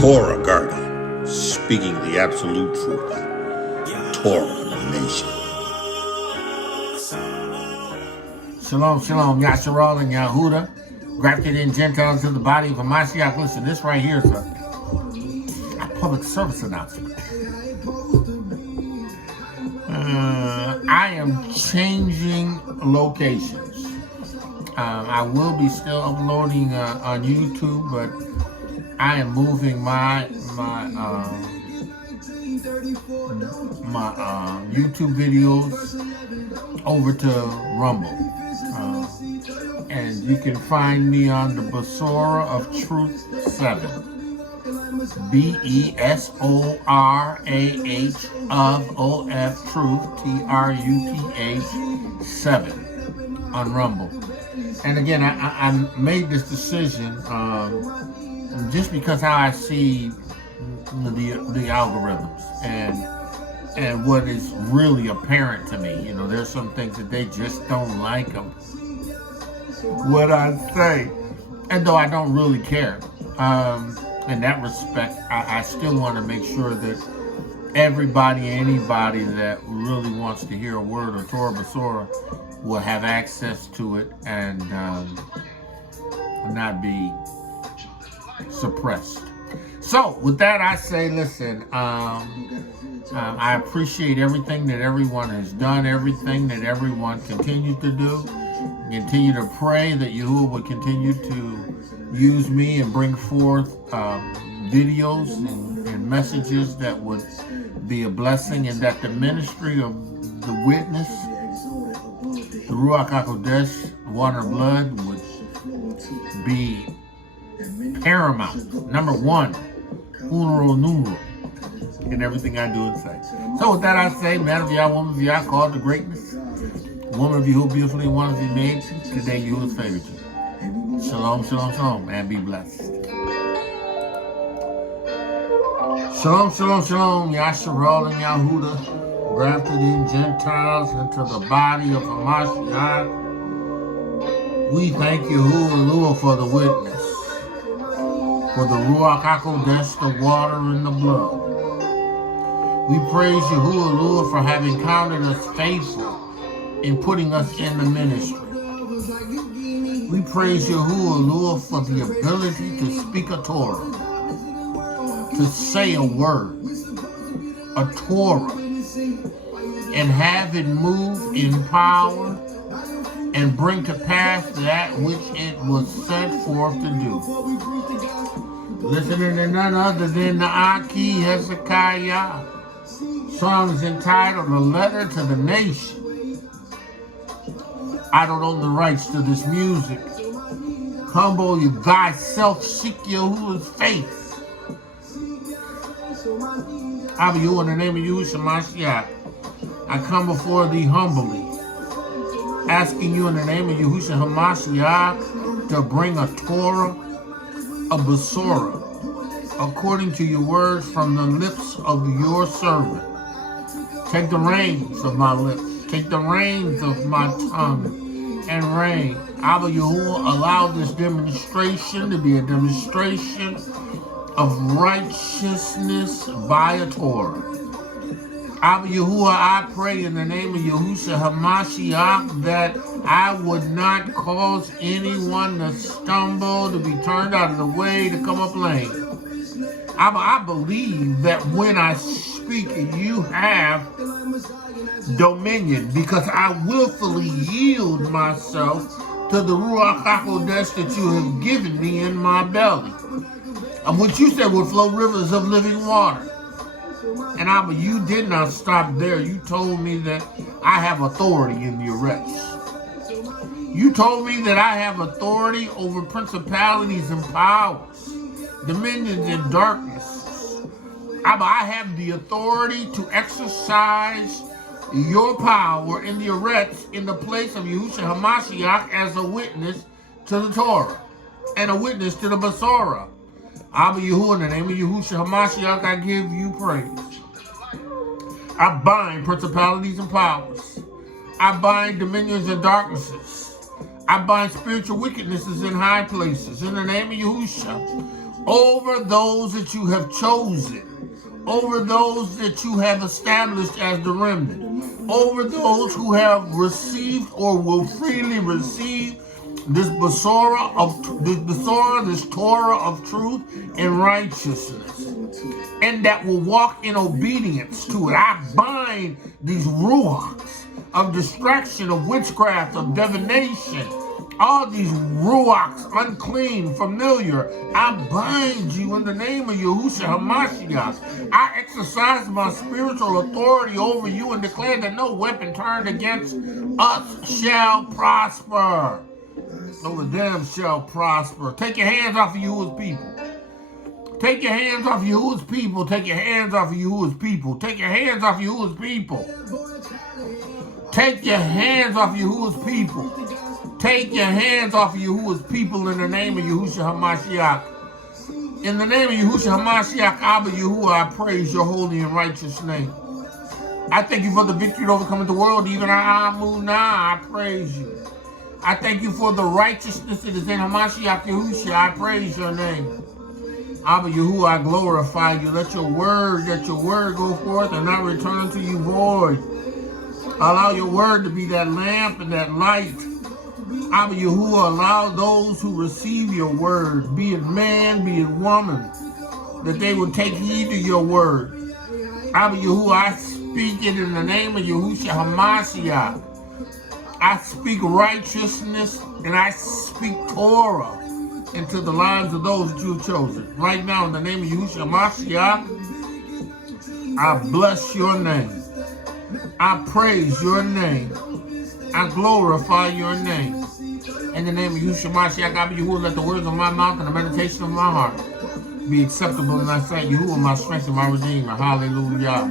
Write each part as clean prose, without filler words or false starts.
Torah guardian, speaking the absolute truth. Torah nation. Shalom, shalom, Yasharal and Yahuda, grafted in Gentiles in the body of a Mashiach. Listen, this right here is a public service announcement. I am changing locations. I will be still uploading on YouTube, but I am moving my YouTube videos over to Rumble. And you can find me on the Besorah of Truth 7. BESORAH of OF Truth TRUTH 7 on Rumble. And again, I made this decision just because how I see the algorithms and what is really apparent to me. You know, there's some things that they just don't like them. What I say, and though I don't really care, in that respect, I still want to make sure that everybody, anybody that really wants to hear a word of Torah Besorah will have access to it and not be suppressed. So with that, I say, listen, I appreciate everything that everyone has done, everything that everyone continues to do. Continue to pray that Yahuwah will continue to use me and bring forth videos and messages that would be a blessing, and that the ministry of the witness, the Ruach HaKodesh, water and blood, would be paramount, number one, uno numero, in everything I do and say. So with that I say, man of Yah, woman of Yah, called to greatness, woman of Yahuwah, beautifully and wonderfully made, today Yahuwah's favored you. Shalom, shalom, shalom, and be blessed. Shalom, shalom, shalom, Yasharal and Yahuda, grafted in Gentiles into the body of Hamashiach. We thank Yahuwah for the witness, for the Ruach HaKodesh, the water and the blood. We praise Yahuwah for having counted us faithful in putting us in the ministry. We praise Yahuwah for the ability to speak a Torah, to say a word, a Torah, and have it move in power and bring to pass that which it was sent forth to do. Listening to none other than the Aki Hezekiah. Song is entitled A Letter to the Nation. I don't own the rights to this music. Humble you thyself, seek Yahuwah's face. I be you in the name of Yahusha. I come before thee humbly, asking you in the name of Yahusha Hamashiach to bring a Torah, a Besorah, according to your words from the lips of your servant. Take the reins of my lips, take the reins of my tongue, and reign. Abba Yahuwah, allow this demonstration to be a demonstration of righteousness by a Torah. Abba Yahuwah, I pray in the name of Yahusha Hamashiach that I would not cause anyone to stumble, to be turned out of the way, to come up lame. Abba, I believe that when I speak, you have dominion, because I willfully yield myself to the Ruach HaKodesh that you have given me in my belly, of which you said would flow rivers of living water. And Abba, you did not stop there. You told me that I have authority in the arrest. You told me that I have authority over principalities and powers, dominions and darkness. Abba, I have the authority to exercise your power in the arrest in the place of Yahusha Hamashiach as a witness to the Torah and a witness to the Besorah. Abba Yahuwah, in the name of Yahusha Hamashiach, I give you praise. I bind principalities and powers. I bind dominions and darknesses. I bind spiritual wickednesses in high places in the name of Yahusha over those that you have chosen, over those that you have established as the remnant, over those who have received or will freely receive this this Torah of truth and righteousness, and that will walk in obedience to it. I bind these ruachs of distraction, of witchcraft, of divination, all these ruachs, unclean, familiar. I bind you in the name of Yahusha HaMashiach. I exercise my spiritual authority over you and declare that no weapon turned against us shall prosper. Over them shall prosper. Take your hands off of Yahuwah's people. Take your hands off of Yahuwah's people. Take your hands off of Yahuwah's people. Take your hands off of Yahuwah's people. Take your hands off of Yahuwah's people. Take your hands off of Yahuwah's people in the name of Yahusha HaMashiach. In the name of Yahusha HaMashiach, Abba Yahuwah, I praise your holy and righteous name. I thank you for the victory to overcoming the world. Even I praise you. I thank you for the righteousness that is in Hamashiach Yahusha. I praise your name. Abba Yahuwah, I glorify you. Let your word go forth and not return to you void. Allow your word to be that lamp and that light. Abba Yahuwah, allow those who receive your word, be it man, be it woman, that they will take heed to your word. Abba Yahuwah, I speak it in the name of Yahusha HaMashiach. I speak righteousness and I speak Torah into the lives of those that you have chosen. Right now, in the name of Yahusha HaMashiach, I bless your name. I praise your name. I glorify your name. In the name of Yahusha HaMashiach, Abba Yahuwah, let the words of my mouth and the meditation of my heart be acceptable in thy sight. Yahuwah, my strength and my redeemer. Hallelujah.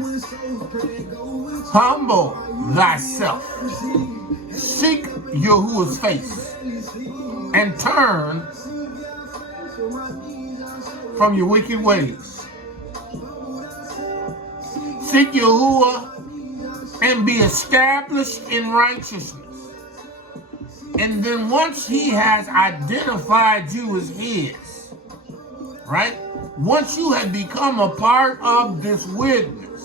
Humble thyself. Seek Yahuwah's face and turn from your wicked ways. Seek Yahuwah and be established in righteousness. And then once he has identified you as his, right? Once you have become a part of this witness,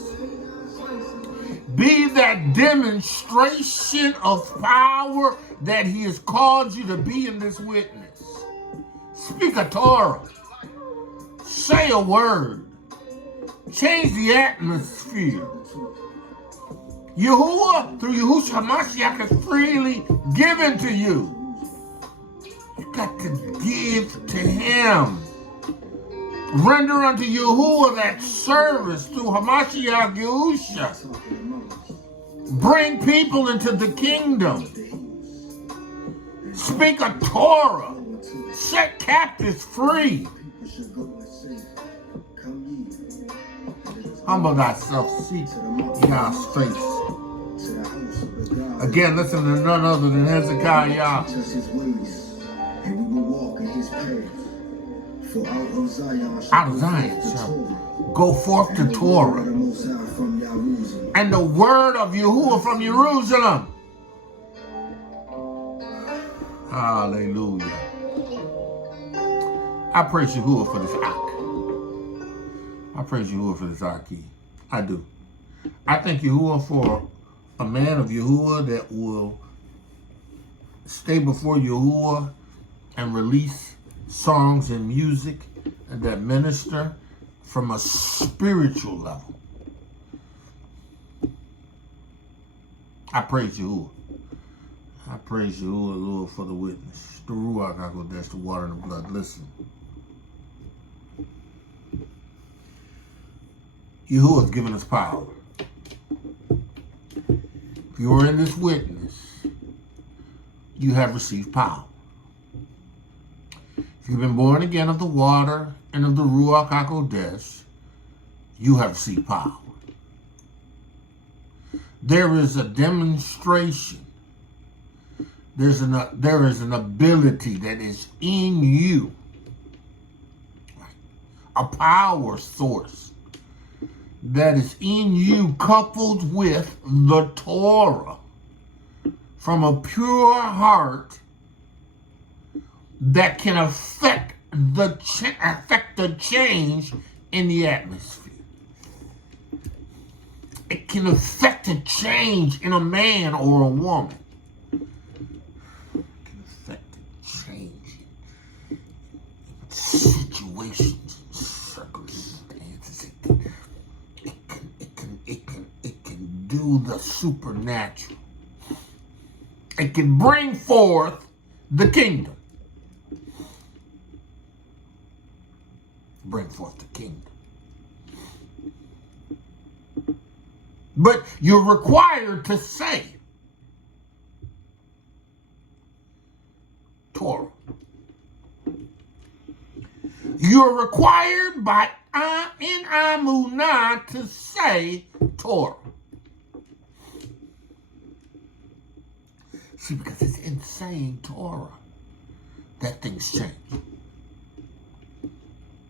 be that demonstration of power that he has called you to be in this witness. Speak a Torah. Say a word. Change the atmosphere. Yahuwah, through Yahusha HaMashiach, is freely given to you. You got to give to him. Render unto Yahuwah that service through Hamashiach Yahusha. Bring people into the kingdom. Speak a Torah. Set captives free. Humble thyself, seek Yah's face. Again, listen to none other than Hezekiah. Out of Zion shall go forth the Torah and the word of Yahuwah from Jerusalem. Hallelujah. I praise Yahuwah for this act. I praise Yahuwah for this Aki. I do. I thank Yahuwah for a man of Yahuwah that will stay before Yahuwah and release songs and music that minister from a spiritual level. I praise Yahuwah. I praise Yahuwah, Lord, for the witness. The Ruach HaKodesh, the water and the blood. Listen. Yahuwah has given us power. If you're in this witness, you have received power. If you've been born again of the water and of the Ruach HaKodesh, you have received power. There is a demonstration. There is an ability that is in you. A power source that is in you, coupled with the Torah, from a pure heart that can affect the change in the atmosphere. It can affect a change in a man or a woman. It can affect a change in situations and circumstances. It can do the supernatural. It can bring forth the kingdom. Bring forth the kingdom. But you're required to say Torah. You're required by in Amunah to say Torah. See, because it's in saying Torah that things change.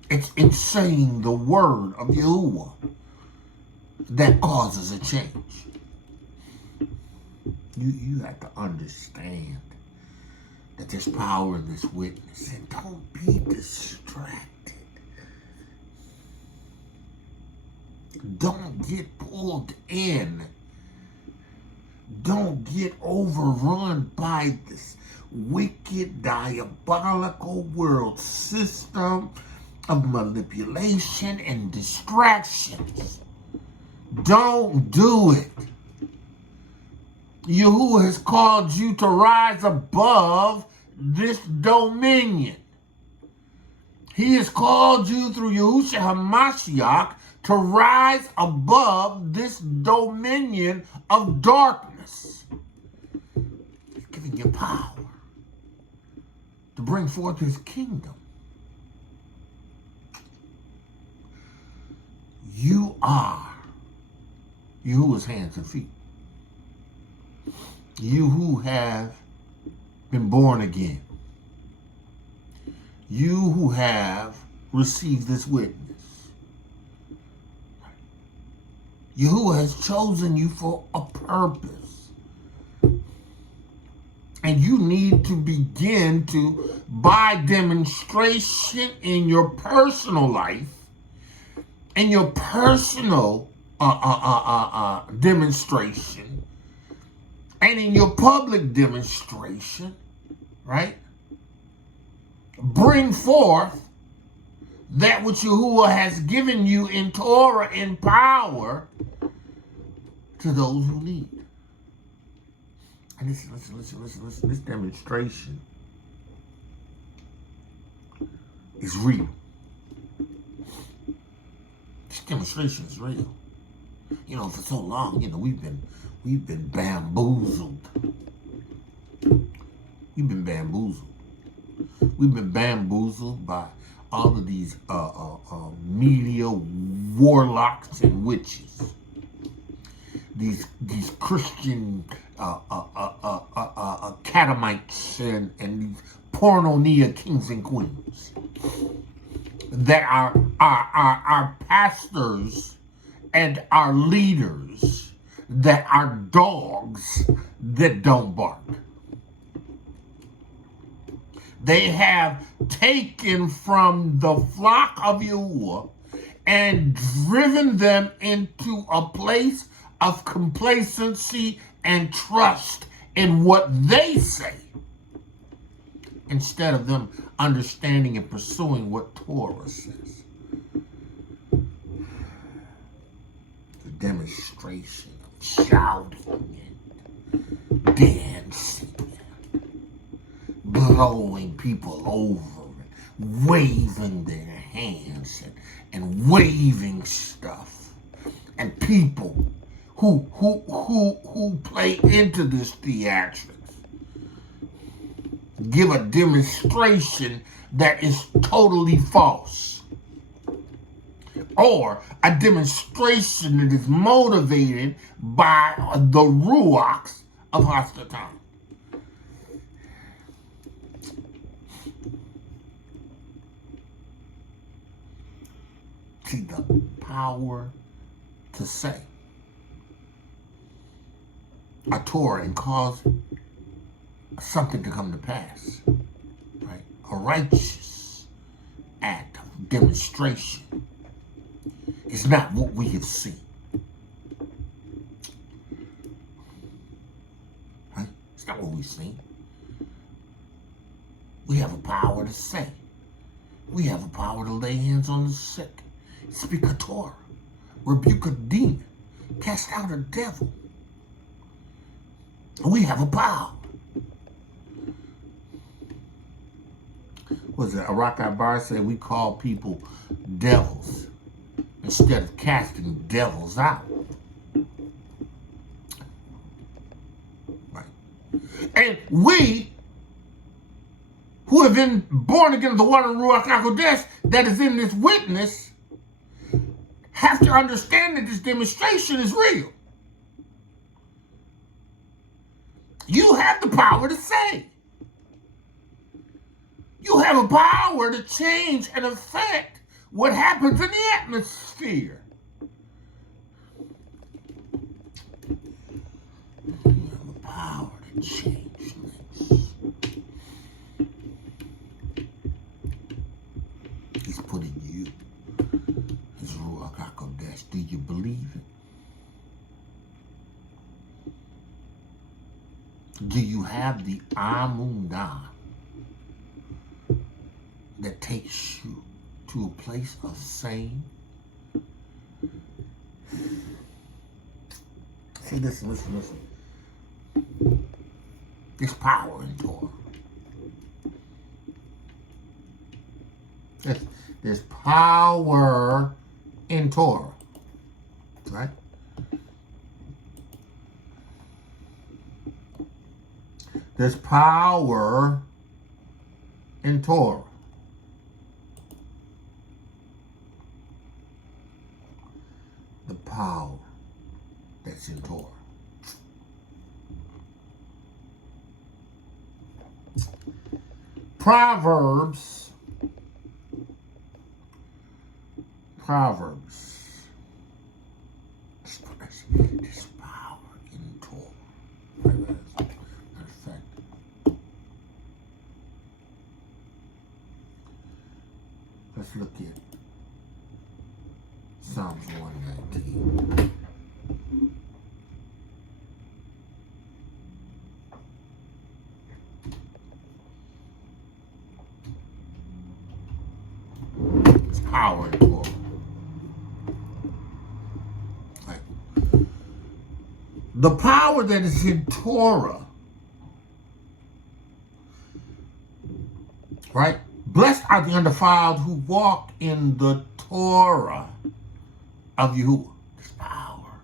It's in saying the word of Yahuwah that causes a change. You have to understand that there's power in this witness, and don't be distracted. Don't get pulled in. Don't get overrun by this wicked, diabolical world system of manipulation and distractions. Don't do it. Yahuwah has called you to rise above this dominion. He has called you through Yahusha HaMashiach to rise above this dominion of darkness. He's giving you power to bring forth his kingdom. You are Yahuwah's hands and feet. You who have been born again. You who have received this witness. Yahuwah has chosen you for a purpose. And you need to begin to, by demonstration in your personal life, in your personal demonstration, and in your public demonstration, right? Bring forth that which Yahuwah has given you in Torah in power to those who need. And listen. This demonstration is real. This demonstration is real. You know, for so long, we've been bamboozled. We've been bamboozled. We've been bamboozled by all of these media warlocks and witches. These Christian catamites and these pornonia kings and queens that are our pastors and our leaders that are dogs that don't bark. They have taken from the flock of Yahuwah and driven them into a place of complacency and trust in what they say, instead of them understanding and pursuing what Torah says. The demonstration of shouting and dancing, blowing people over, and waving their hands and waving stuff, and people who play into this theatrics give a demonstration that is totally false, or a demonstration that is motivated by the ruachs of Hastatan. See, the power to say a Torah and cause something to come to pass, right? a righteous act of demonstration is not what we have seen. Right? It's not what we've seen. We have a power to say. We have a power to lay hands on the sick, speak a Torah, rebuke a demon, cast out a devil. We have a power. Was it Araka Bar said we call people devils instead of casting devils out? Right. And we who have been born again of the water and Ruach HaKodesh that is in this witness have to understand that this demonstration is real. You have the power to say. You have a power to change and affect what happens in the atmosphere. You have a power to change things. He's putting you, his Ruach HaKodesh. Do you believe it? Do you have the Amundah that takes you to a place of saying? See, listen. There's power in Torah. There's power in Torah, right? There's power in Torah. The power that's in Torah. Proverbs. There's power in Torah. Matter of fact, let's look at Psalms 119. It's power in Torah. Right. The power that is in Torah, right? Blessed are the undefiled who walk in the Torah of Yahuwah. There's power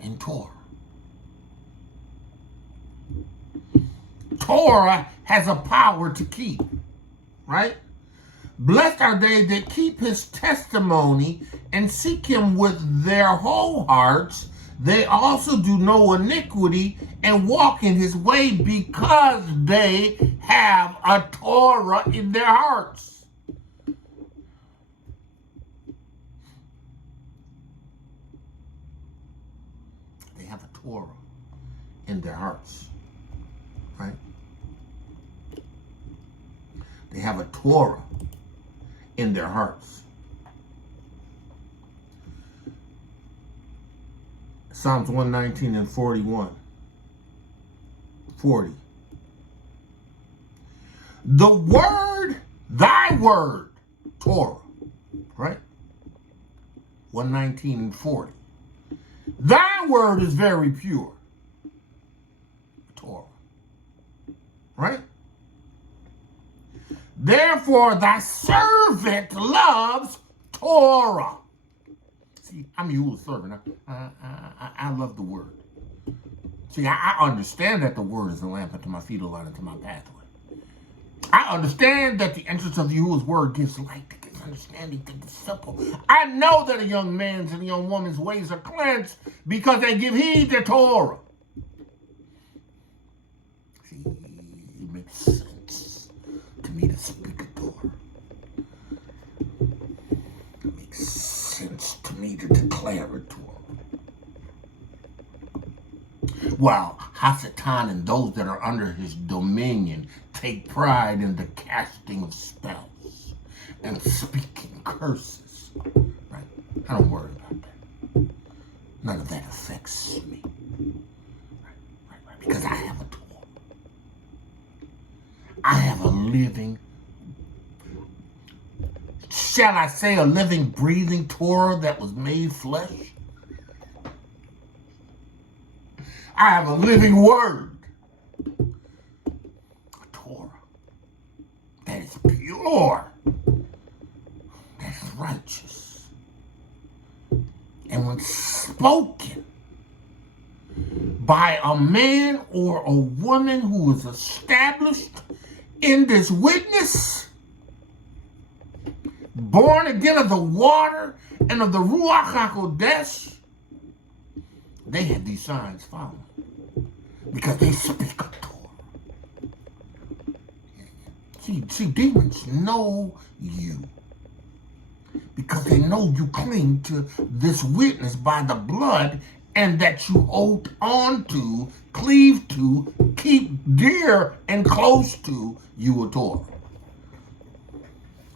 in Torah. Torah has a power to keep, right? Blessed are they that keep his testimony and seek him with their whole hearts. They also do no iniquity and walk in his way because they have a Torah in their hearts. They have a Torah in their hearts, right? They have a Torah in their hearts. Psalms 119 and 41. 40. The word, thy word, Torah, right? 119 and 40. Thy word is very pure. Torah, right? Therefore, thy servant loves Torah. See, I'm Yahuwah's servant. I love the word. See, I understand that the word is a lamp unto my feet, a light unto my pathway. I understand that the entrance of Yahuwah's word gives light, gives understanding to the simple. I know that a young man's and a young woman's ways are cleansed because they give heed to Torah. See, it makes sense to me to speak a Torah. It makes sense to me to declare a Torah. While Hasatan and those that are under his dominion, take pride in the casting of spells and speaking curses. Right? I don't worry about that. None of that affects me. Right? Because I have a Torah. I have a living, shall I say, a living, breathing Torah that was made flesh. I have a living word. A Torah that is pure, that is righteous. And when spoken by a man or a woman who is established in this witness, born again of the water and of the Ruach HaKodesh, they have these signs following because they speak a Torah. See, demons know you because they know you cling to this witness by the blood and that you hold on to, cleave to, keep dear and close to you a Torah.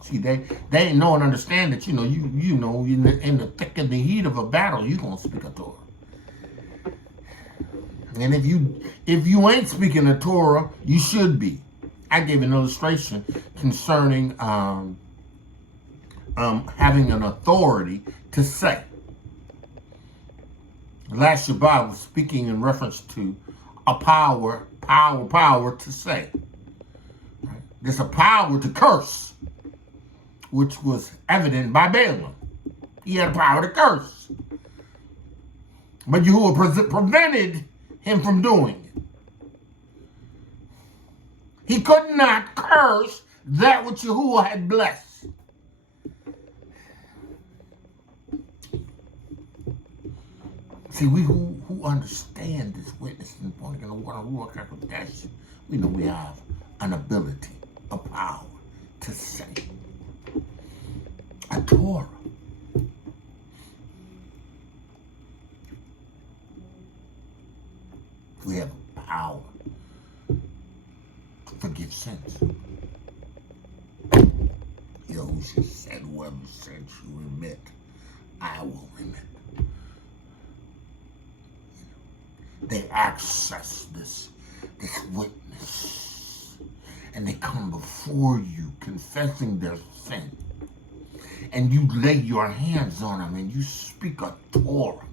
See, they know and understand that, you know, in the thick of the heat of a battle, you're going to speak a Torah. And if you ain't speaking a Torah, you should be. I gave an illustration concerning having an authority to say. Last Shabbat I was speaking in reference to a power to say. Right? There's a power to curse, which was evident by Balaam. He had a power to curse. But Yahuwah prevented him from doing it. He could not curse that which Yahuwah had blessed. See, we who understand this witness and born again of water, Ruach HaKodesh, we know we have an ability, a power to say a Torah. We have a power to forgive sins. Yahusha said, whoever sins you remit, I will remit. They access this witness and they come before you confessing their sin. And you lay your hands on them and you speak a Torah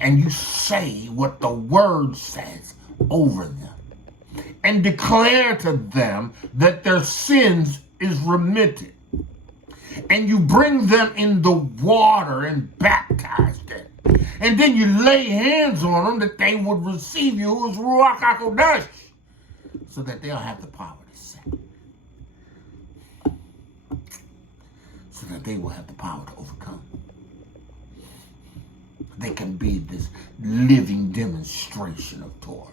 and you say what the word says over them and declare to them that their sins is remitted. And you bring them in the water and baptize them. And then you lay hands on them that they would receive you as Ruach HaKodesh so that they'll have the power to say. So that they will have the power to overcome. They can be this living demonstration of Torah.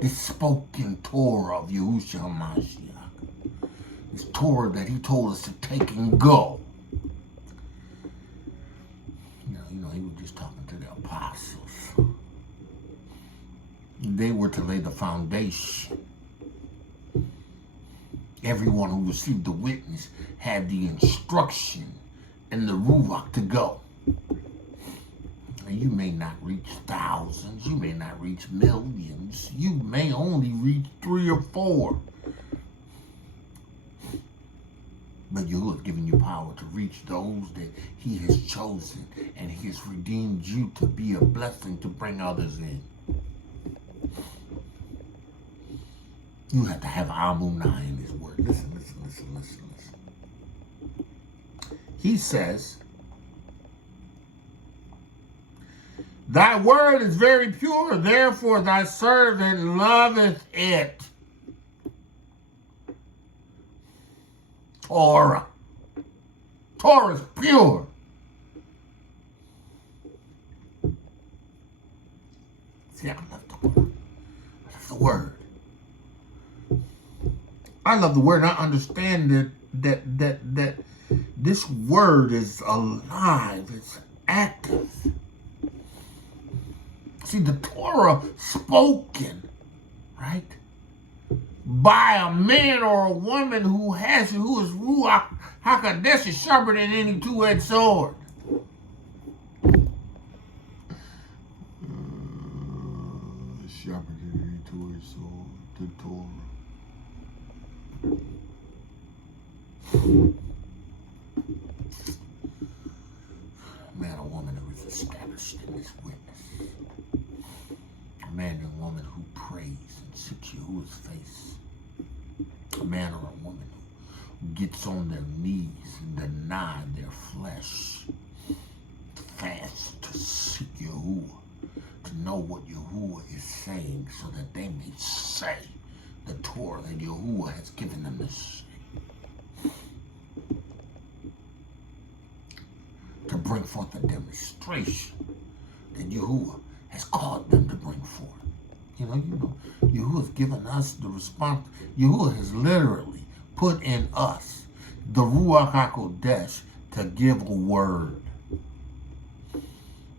This spoken Torah of Yahusha HaMashiach. This Torah that he told us to take and go. You know, he was just talking to the apostles. They were to lay the foundation. Everyone who received the witness had the instruction and the ruach to go. And you may not reach thousands, you may not reach millions, you may only reach 3 or 4. But Yahuwah has given you power to reach those that he has chosen, and he has redeemed you to be a blessing to bring others in. You have to have Amunah in his word. Listen. He says, thy word is very pure, therefore thy servant loveth it. Torah is pure. See, I love Torah. I love the word. I love the word, and I understand that this word is alive, it's active. See, the Torah spoken, right, by a man or a woman who is Ruach HaKodesh is sharper than any two-edged sword. Sharper than any two-edged sword, the Torah. Man or woman who is established in this witness. A man and woman who prays and seeks Yahuwah's face. A man or a woman who gets on their knees and deny their flesh. Fast to seek Yahuwah. To know what Yahuwah is saying so that they may say the Torah that Yahuwah has given them to say. To bring forth a demonstration that Yahuwah has called them to bring forth. You know, Yahuwah has given us the response. Yahuwah has literally put in us the Ruach HaKodesh to give a word,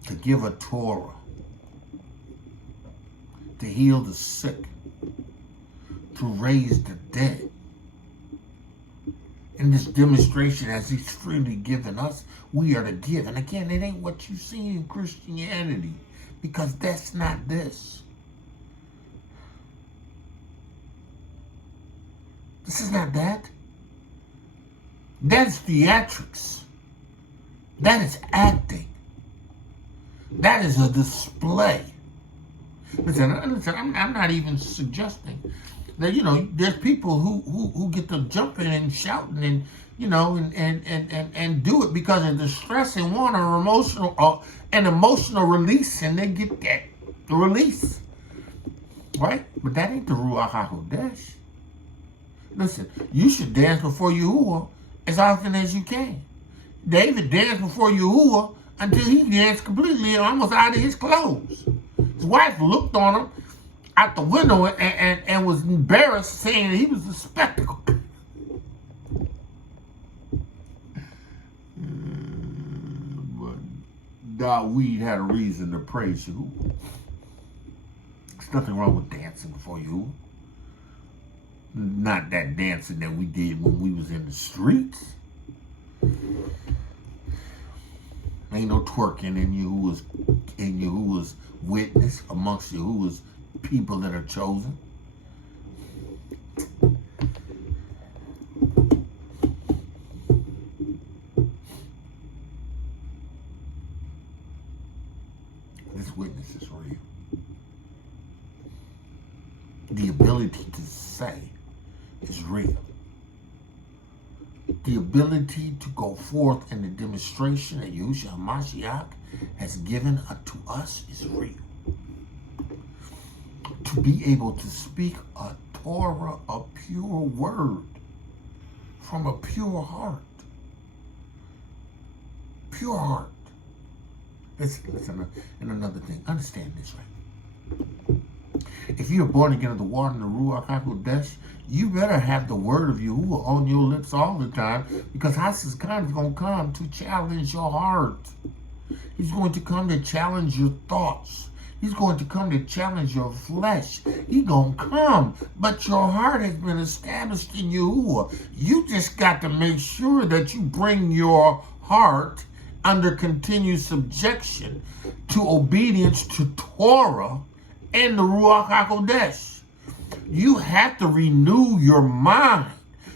to give a Torah, to heal the sick, to raise the dead. In this demonstration, as he's freely given us, we are to give. And again, it ain't what you see in Christianity, because that's not this. This is not that. That's theatrics. That is acting. That is a display. Listen, I'm not even suggesting that, you know, there's people who get to jumping and shouting and, you know, and do it because of the stress and want an emotional release, and they get that release, right? But that ain't the Ruach HaKodesh. Listen, you should dance before Yahuwah as often as you can. David danced before Yahuwah until he danced completely almost out of his clothes. His wife looked on him out the window and was embarrassed, saying that he was a spectacle. But Dawid had a reason to praise Yahuwah. There's nothing wrong with dancing before Yahuwah. Not that dancing that we did when we was in the streets. Ain't no twerking in Yahuwah's witness, amongst Yahuwah's people that are chosen. This witness is real. The ability to say is real. The ability to go forth in the demonstration that Yahusha HaMashiach has given to us is real. To be able to speak a Torah, a pure word, from a pure heart. Pure heart. Listen, and another thing, understand this right. If you're born again of the water and the Ruach HaKodesh, you better have the word of Yahuwah on your lips all the time, because Hasakan is going to come to challenge your heart. He's going to come to challenge your thoughts. He's going to come to challenge your flesh. He's going to come, but your heart has been established in Yahuwah. You just got to make sure that you bring your heart under continued subjection to obedience to Torah and the Ruach HaKodesh. You have to renew your mind.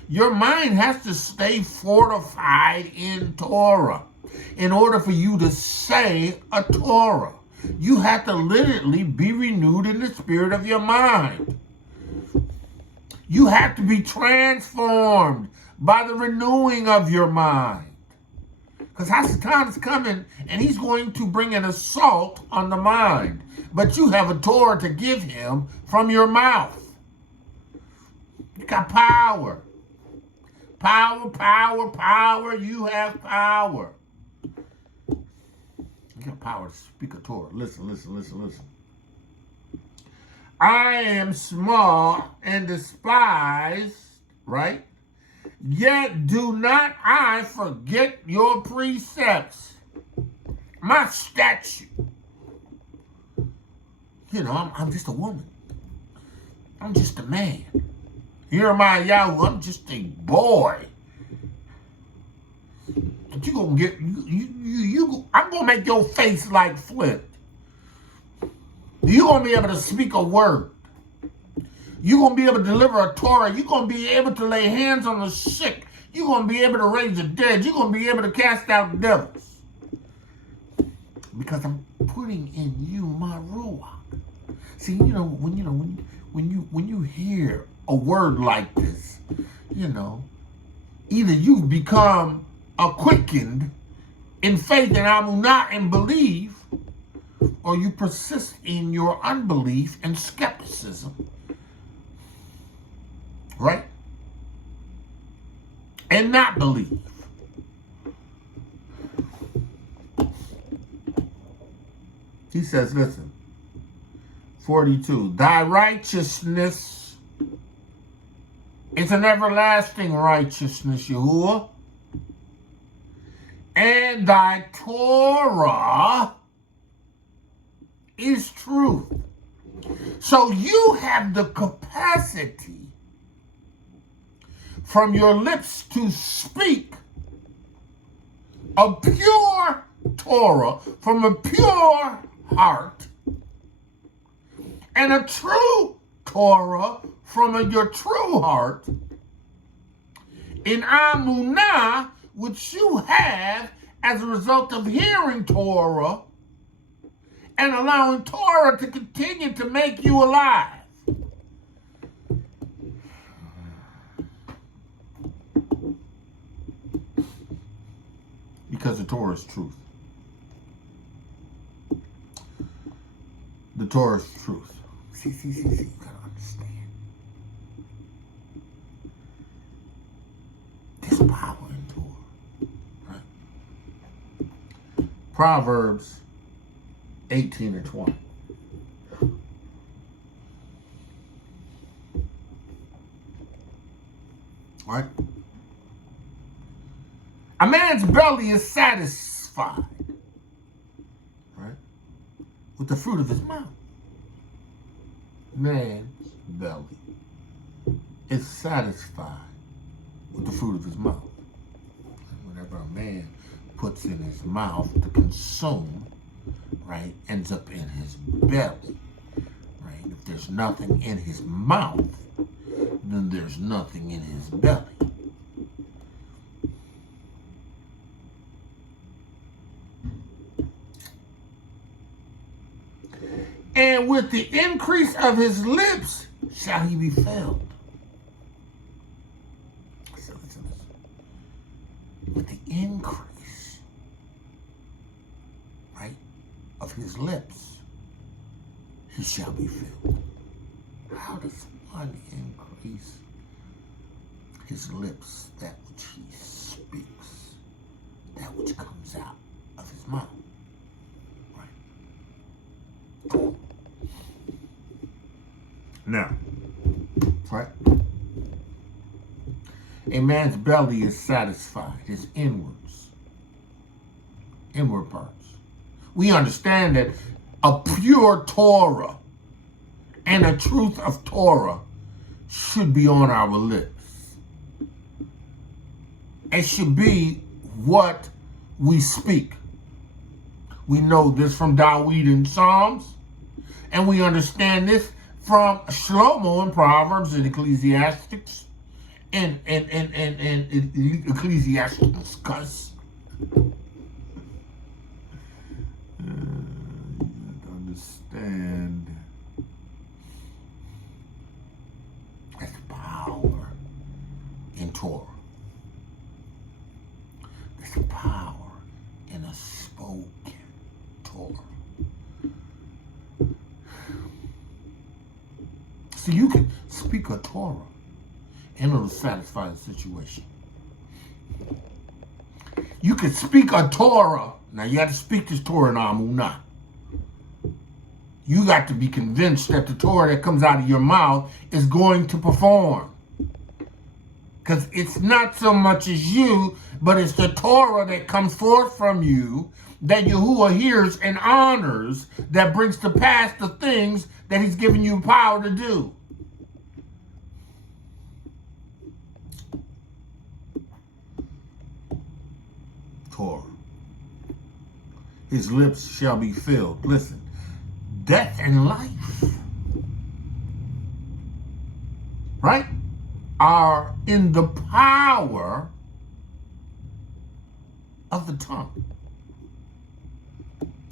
Your mind has to stay fortified in Torah in order for you to say a Torah. You have to literally be renewed in the spirit of your mind. You have to be transformed by the renewing of your mind. Because Hasatan is coming and he's going to bring an assault on the mind. But you have a Torah to give him from your mouth. You got power. Power, power, power. You have power. You got power to speak a Torah. Listen, listen, listen, listen. I am small and despised, right? Yet do not I forget your precepts, my statute. You know, I'm just a woman. I'm just a man. YESHA'YAHU, I'm just a boy. But you gonna get I'm gonna make your face like flint. You're gonna be able to speak a word. You're gonna be able to deliver a Torah. You're gonna be able to lay hands on the sick. You're gonna be able to raise the dead. You're gonna be able to cast out devils. Because I'm putting in you my ruach. See, when you hear a word like this, either you become a quickened in faith and amunah and believe, or you persist in your unbelief and skepticism. Right? And not believe. He says, listen, 42, thy righteousness is an everlasting righteousness, Yahuwah, and thy Torah is truth. So you have the capacity from your lips to speak a pure Torah from a pure heart, and a true Torah from your true heart, in amunah, which you have as a result of hearing Torah and allowing Torah to continue to make you alive. Because the Torah is truth. The Torah is truth. See, you gotta understand. There's power in Torah. Right? Proverbs 18 and 20. Right? A man's belly is satisfied, right, with the fruit of his mouth. Man's belly is satisfied with the fruit of his mouth. And whatever a man puts in his mouth to consume, right, ends up in his belly, right? If there's nothing in his mouth, then there's nothing in his belly. And with the increase of his lips shall he be filled. So listen. With the increase, right, of his lips, he shall be filled. How does one increase his lips? That which he speaks, that which comes out of his mouth. Right? Now, right? A man's belly is satisfied, his inward parts. We understand that a pure Torah and a truth of Torah should be on our lips. It should be what we speak. We know this from David in Psalms, and we understand this from Shlomo in Proverbs and Ecclesiastics and Ecclesiasticus. You have to understand there's power in Torah. There's power in a spoken Torah. So you can speak a Torah and it'll satisfy the situation. You can speak a Torah. Now you have to speak this Torah in amunah. You got to be convinced that the Torah that comes out of your mouth is going to perform. Because it's not so much as you, but it's the Torah that comes forth from you that Yahuwah hears and honors, that brings to pass the things that he's given you power to do. Torah. His lips shall be filled. Listen, death and life, right, are in the power of the tongue.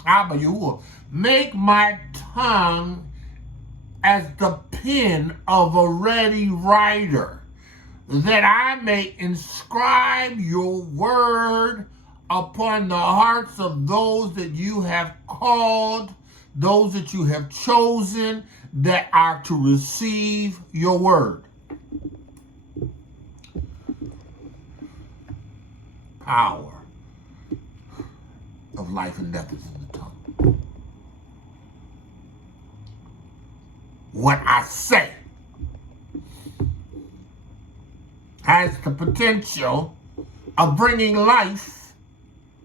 Yahuwah, make my tongue as the pen of a ready writer, that I may inscribe your word upon the hearts of those that you have called, those that you have chosen, that are to receive your word. Power of life and death is in the tongue. What I say has the potential of bringing life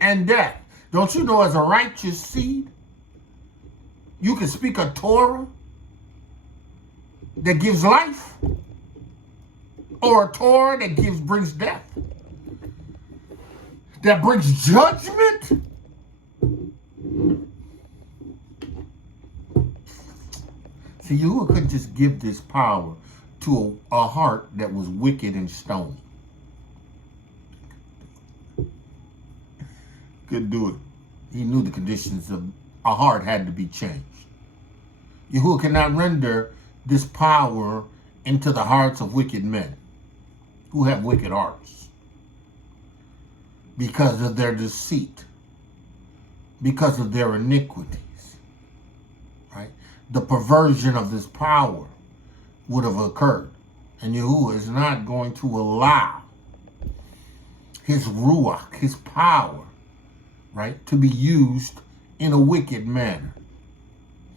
and death. Don't you know, as a righteous seed, you can speak a Torah that gives life, or a Torah that brings death, that brings judgment. See, you couldn't just give this power to a heart that was wicked and stony. Couldn't do it. He knew the conditions of a heart had to be changed. Yahuwah cannot render this power into the hearts of wicked men who have wicked hearts because of their deceit, because of their iniquities, right? The perversion of this power would have occurred. And Yahuwah is not going to allow his ruach, his power, right, to be used in a wicked manner.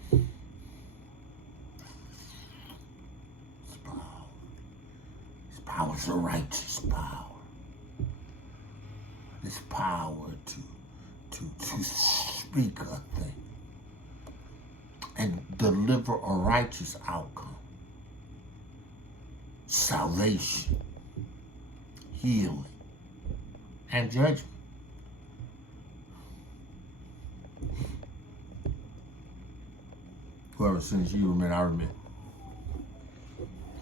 His power is a righteous power. This power to speak a thing and deliver a righteous outcome. Salvation, healing, and judgment. Whoever sins you remit, I remit.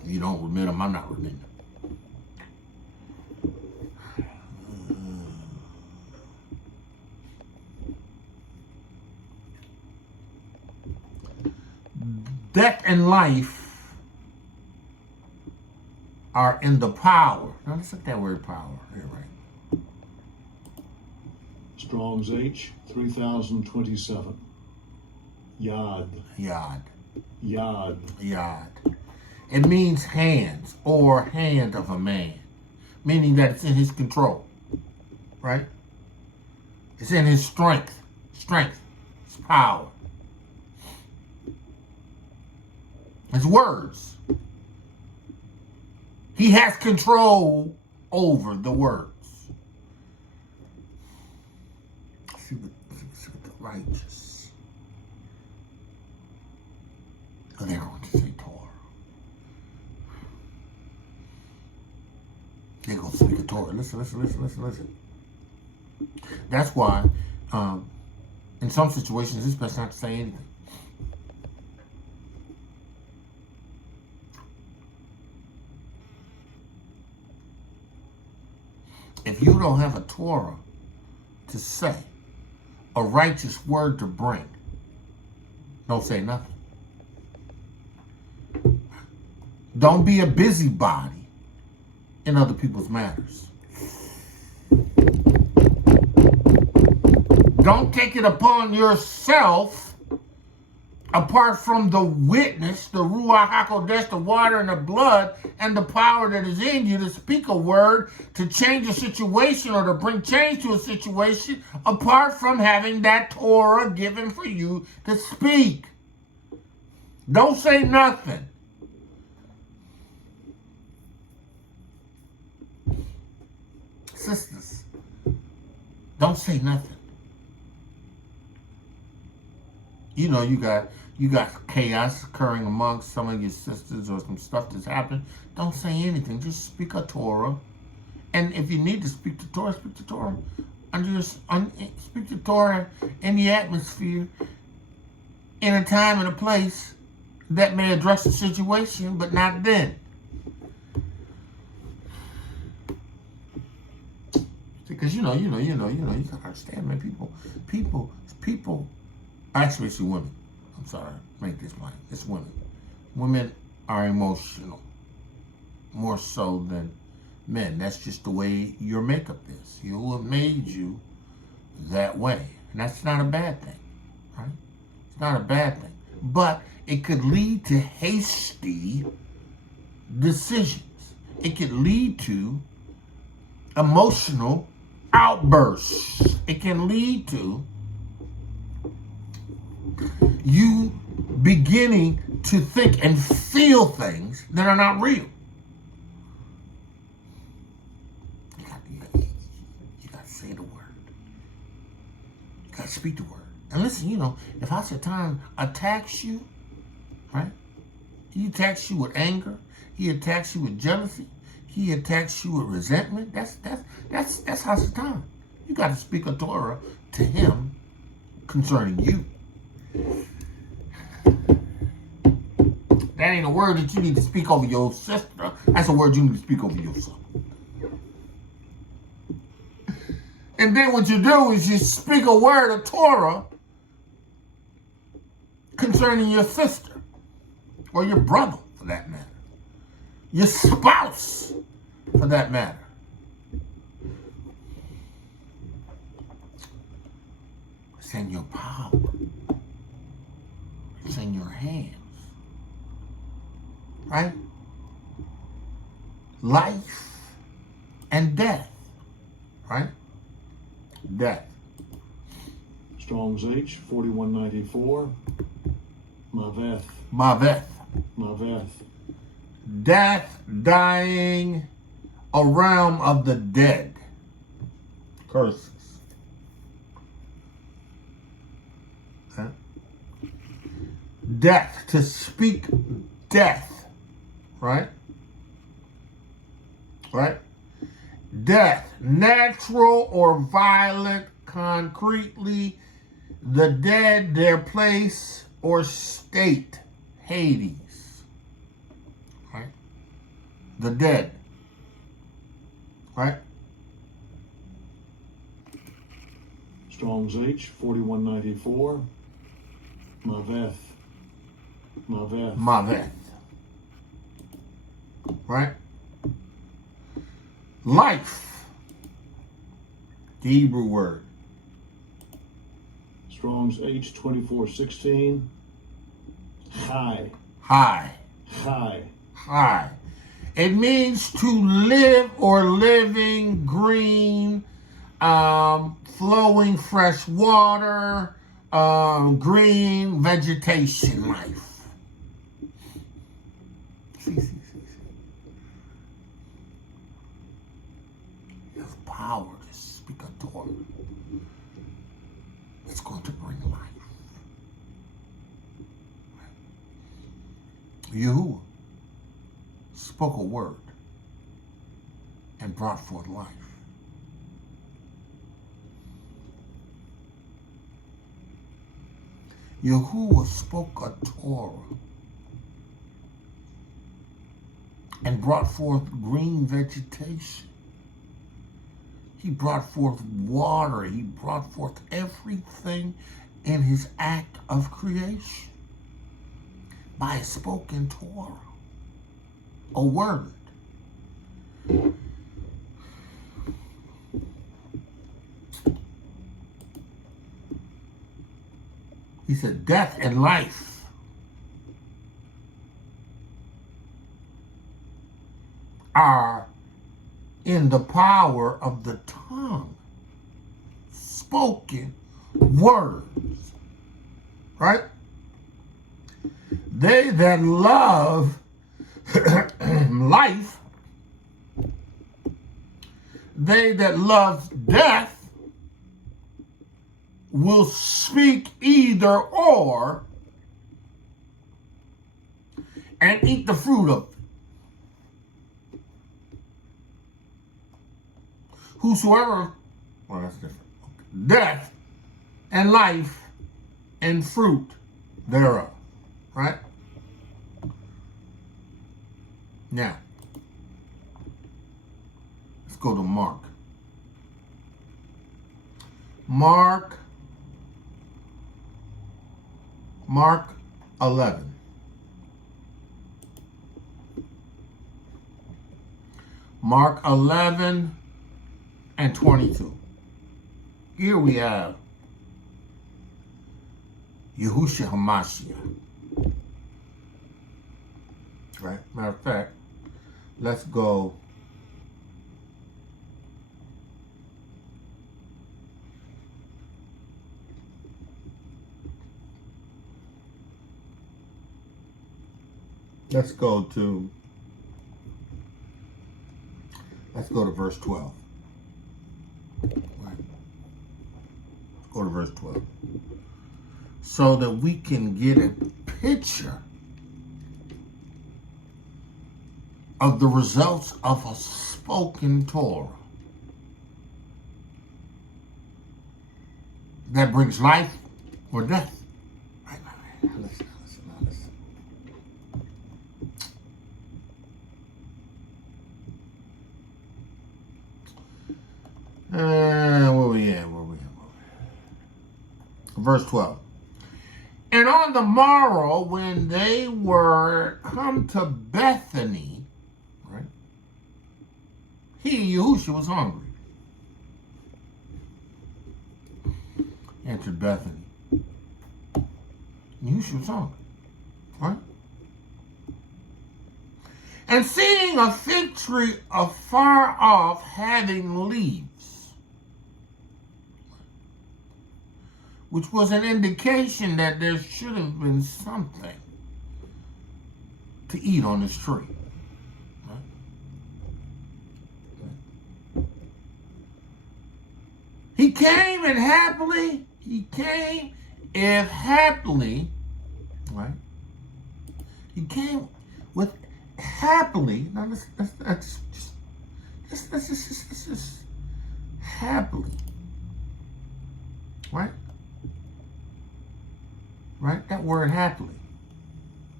If you don't remit them, I'm not remitting them. Death and life are in the power. Now let's look at that word power here, right? Strong's H 3027. Yad. Yad. Yad. Yad. It means hands or hand of a man, meaning that it's in his control, right? It's in his strength, his power. His words. He has control over the words. See what the righteous. And they're going to say Torah. They're going to speak a Torah. Listen. That's why, in some situations, it's best not to say anything. If you don't have a Torah to say, a righteous word to bring, don't say nothing. Don't be a busybody in other people's matters. Don't take it upon yourself, apart from the witness, the Ruach HaKodesh, the water and the blood, and the power that is in you to speak a word, to change a situation or to bring change to a situation, apart from having that Torah given for you to speak. Don't say nothing. Sisters, don't say nothing. You know, you got chaos occurring amongst some of your sisters or some stuff that's happened. Don't say anything. Just speak a Torah. And if you need to speak the Torah, speak the Torah. speak the Torah in the atmosphere, in a time and a place that may address the situation, but not then. Because you gotta understand, man. People. Actually, it's women. I'm sorry, make this plain. It's women. Women are emotional more so than men. That's just the way your makeup is. You have made you that way, and that's not a bad thing, right? It's not a bad thing, but it could lead to hasty decisions. It could lead to emotional outbursts. It can lead to you beginning to think and feel things that are not real. You got to say the word. You got to speak the word. And listen, if Hasatan attacks you, right? He attacks you with anger. He attacks you with jealousy. He attacks you with resentment. That's Hasatan. You got to speak a Torah to him concerning you. That ain't a word that you need to speak over your sister. That's a word you need to speak over yourself. And then what you do is you speak a word of Torah concerning your sister or your brother, for that matter. Your spouse, for that matter. It's in your power. It's in your hands. Right? Life and death. Right? Death. Strong's H, 4194. Maveth. Maveth. Maveth. Death, dying, a realm of the dead. Curses. Huh? Death, to speak death. Right? Right? Death, natural or violent, concretely, the dead, their place or state, Hades. Right? The dead. Right? Strong's H, 4194. Maveth. Maveth. Maveth. Right? Life. The Hebrew word. Strong's H, 2416. Chai. High. Chai. High. It means to live or living, green, flowing fresh water, green vegetation life. See. You have power to speak a Torah. It's going to bring life. Yahuwah spoke a word and brought forth life. Yahuwah spoke a Torah and brought forth green vegetation. He brought forth water. He brought forth everything in his act of creation by a spoken Torah, a word. He said, death and life are in the power of the tongue. Spoken words. Right? They that love life, they that love death, will speak either or and eat the fruit of it. Whosoever, well, that's different. death and life and fruit thereof. Right? Now, let's go to Mark. Mark 11. Mark 11 and 22. Here we have Yahusha HaMashiach. Right? Matter of fact, let's go. Let's go to verse 12. Right. Go to verse 12. So that we can get a picture of the results of a spoken Torah that brings life or death. Right. Listen. Where we at? Verse 12. And on the morrow, when they were come to Bethany, right? Yahusha was hungry. Entered Bethany. Yahusha was hungry, right? And seeing a fig tree afar off having leaves, which was an indication that there should have been something to eat on this tree. Right? He came if haply, right? He came with haply. Now let's just haply, right? Right? That word haply.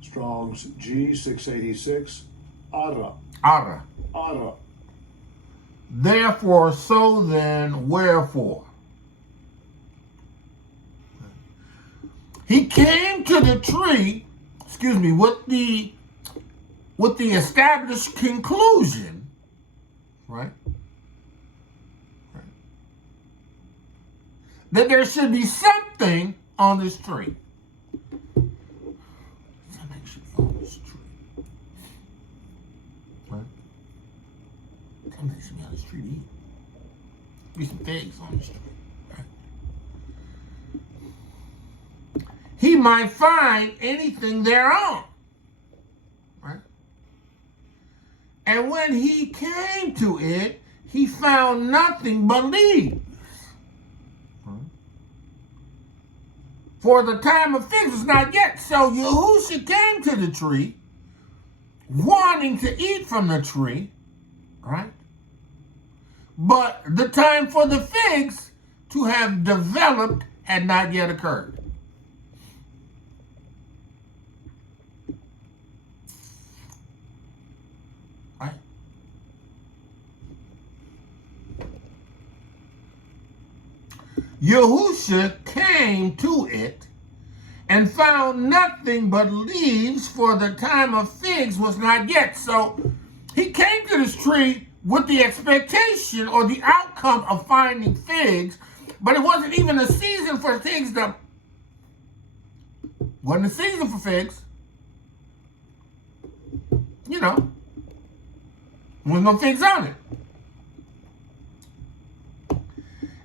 Strong's G686. Ara. Therefore, so then, wherefore. He came to the tree, with the established conclusion, right? That there should be something on this tree. On this tree. Right? Something should be on this tree to eat. Be some figs on this tree. Right? He might find anything thereon. Right? And when he came to it, he found nothing but leaves. For the time of figs was not yet. So Yahusha came to the tree, wanting to eat from the tree, right? But the time for the figs to have developed had not yet occurred. Right? Yahusha came to it and found nothing but leaves, for the time of figs was not yet. So he came to this tree with the expectation or the outcome of finding figs, but it wasn't even a season for figs. Wasn't a season for figs. You know, there was no figs on it.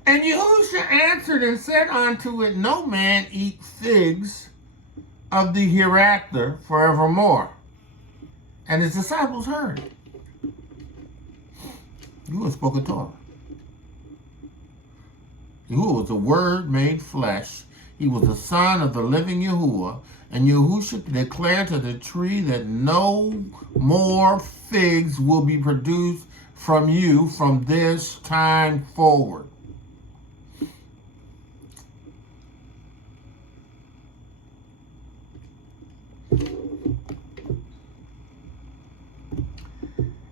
And Yahusha answered and said unto it, no man eat figs of the hereafter forevermore. And his disciples heard. Yahuwah spoke a Torah. Yahuwah was the Word made flesh. He was the Son of the living Yahuwah. And Yahusha declared to the tree that no more figs will be produced from you from this time forward.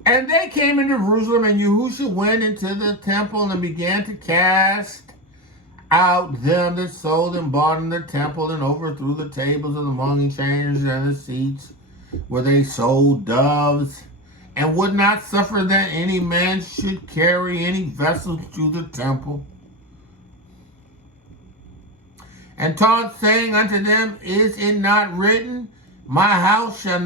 And they came into Jerusalem, and Yahusha went into the temple and began to cast out them that sold and bought in the temple, and overthrew the tables of the money changers and the seats where they sold doves, and would not suffer that any man should carry any vessels to the temple. And taught, saying unto them, Is it not written, My house shall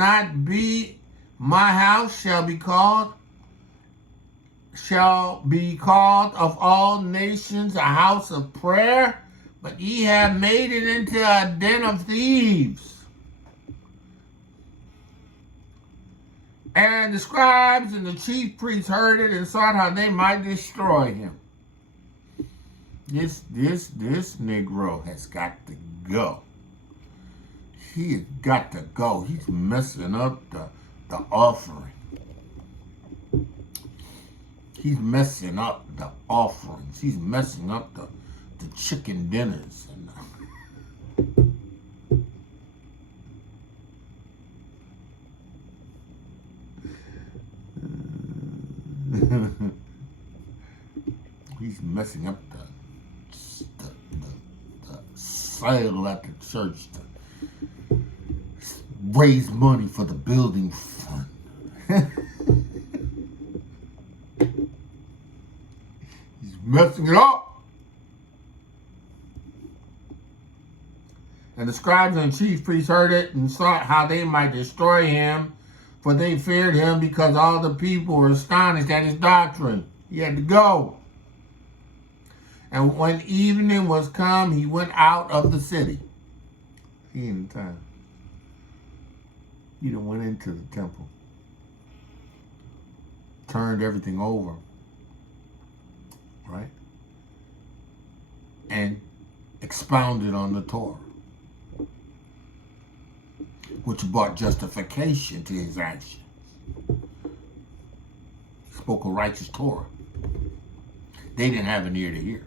be called of all nations a house of prayer, but ye have made it into a den of thieves. And the scribes and the chief priests heard it and sought how they might destroy him. This Negro has got to go. He has got to go. He's messing up the offering. He's messing up the offerings. He's messing up the chicken dinners. He's messing up the sale at the church to raise money for the building fund. He's messing it up. And the scribes and chief priests heard it and sought how they might destroy him, for they feared him, because all the people were astonished at his doctrine. He had to go. And when evening was come, he went out of the city. He in time. He done went into the temple. Turned everything over. Right? And expounded on the Torah, which brought justification to his actions. He spoke a righteous Torah. They didn't have an ear to hear.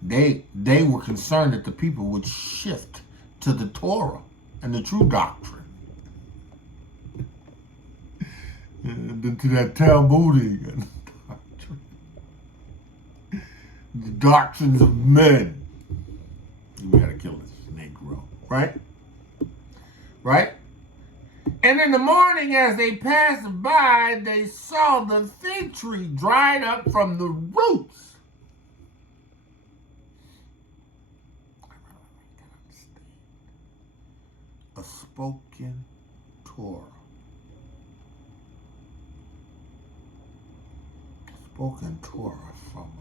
They were concerned that the people would shift to the Torah and the true doctrine, and to that Talmudiym doctrine, the doctrines of men. We gotta kill this Negro, right? Right? And in the morning, as they passed by, they saw the fig tree dried up from the roots. A spoken Torah. Spoken Torah from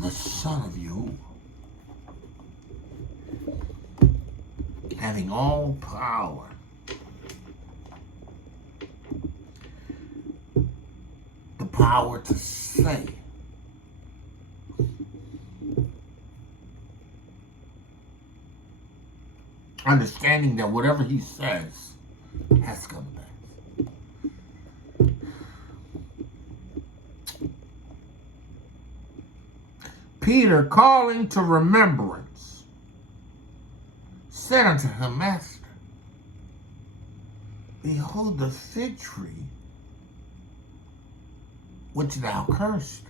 the Son of Yahuwah, having all power, the power to say, understanding that whatever he says has to come back. Peter, calling to remembrance, said unto him, Master, behold, the fig tree which thou cursed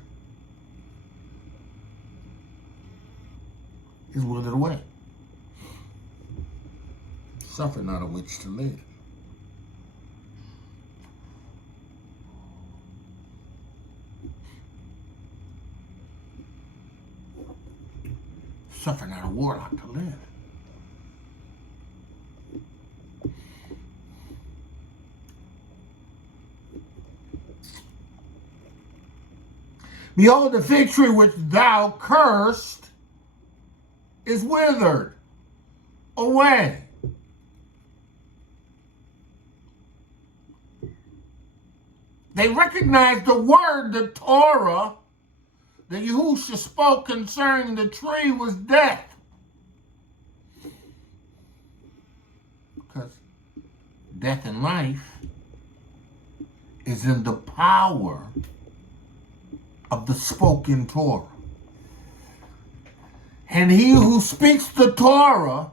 is withered away. Suffer not a witch to live. Suffer not a warlock to live. Behold, the fig tree which thou cursed is withered away. They recognized the word, the Torah, that Yahusha spoke concerning the tree was death. Because death and life is in the power of the spoken Torah. And he who speaks the Torah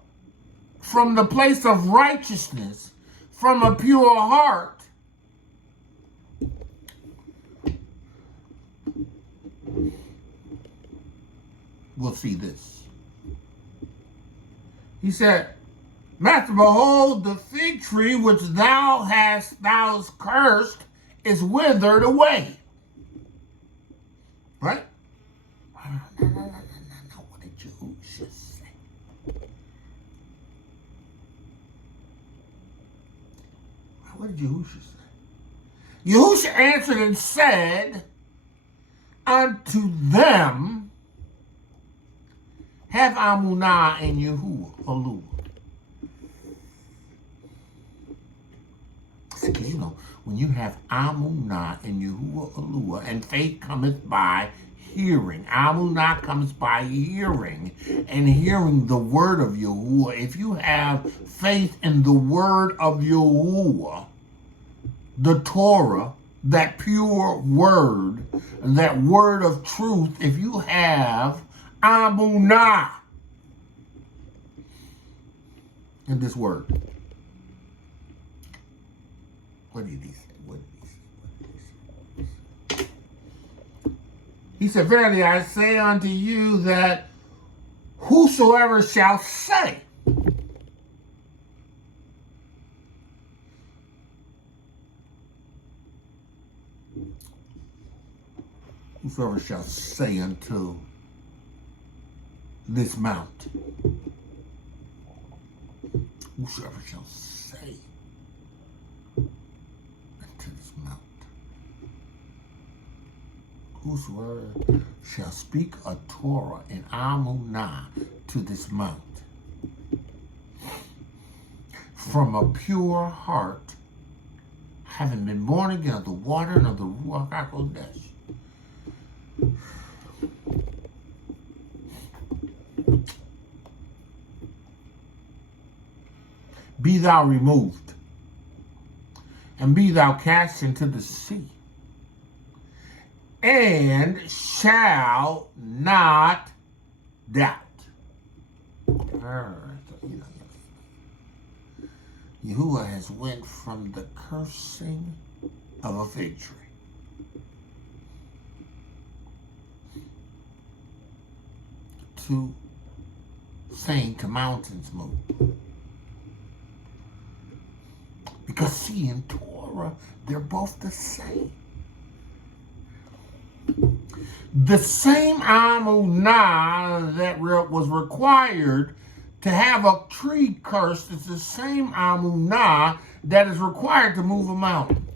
from the place of righteousness, from a pure heart, we'll see this. He said, Master, behold, the fig tree which thou hast cursed is withered away. Right? No. What did Yahusha say? What did Yahusha say? Yahusha answered and said unto them, have amunah in Yahuwah. Because you know, when you have amunah in Yahuwah and faith cometh by hearing. Amunah comes by hearing, and hearing the word of Yahuwah. If you have faith in the word of Yahuwah, the Torah, that pure word, that word of truth, if you have amunah in this word. What did he say? He said, verily I say unto you that whosoever shall say, whosoever shall say unto this mount, whosoever shall say unto this mount, whosoever shall speak a Torah in amunah to this mount, from a pure heart, having been born again of the water and of the Ruach HaKodesh, be thou removed, and be thou cast into the sea, and shall not doubt. Yahuwah has went from the cursing of a fig tree to saying to mountains move. Because see, in Torah, they're both the same. The same amunah that was required to have a tree cursed is the same amunah that is required to move a mountain.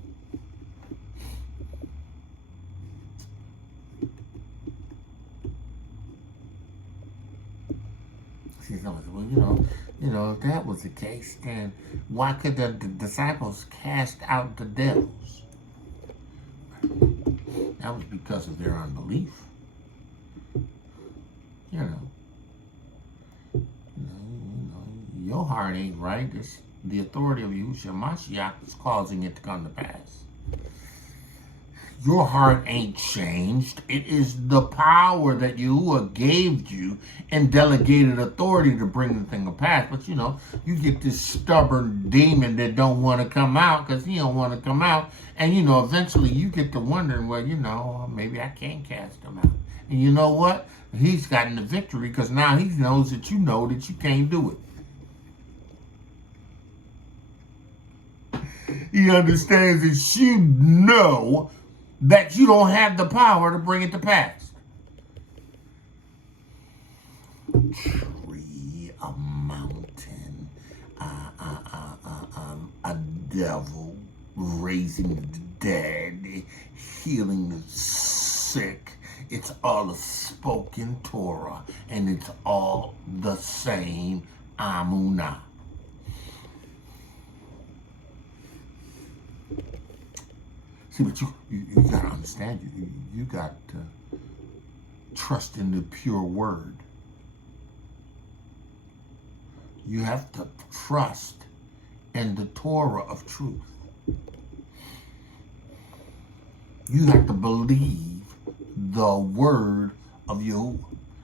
See, well, if that was the case, then why could the disciples cast out the devils? That was because of their unbelief. Your heart ain't right. It's the authority of Yahusha Mashiach is causing it to come to pass. Your heart ain't changed. It is the power that Yahuwah gave you and delegated authority to bring the thing to pass. But you get this stubborn demon that don't want to come out because he don't want to come out. And eventually you get to wondering, well, maybe I can't cast him out. And you know what? He's gotten the victory because now he knows that you know that you can't do it. He understands that you know that you don't have the power to bring it to pass. Tree, a mountain, a devil, raising the dead, healing the sick. It's all a spoken Torah, and it's all the same amunah. See, but you got to understand, you got to trust in the pure word. You have to trust in the Torah of truth. You have to believe the word of Yahuwah.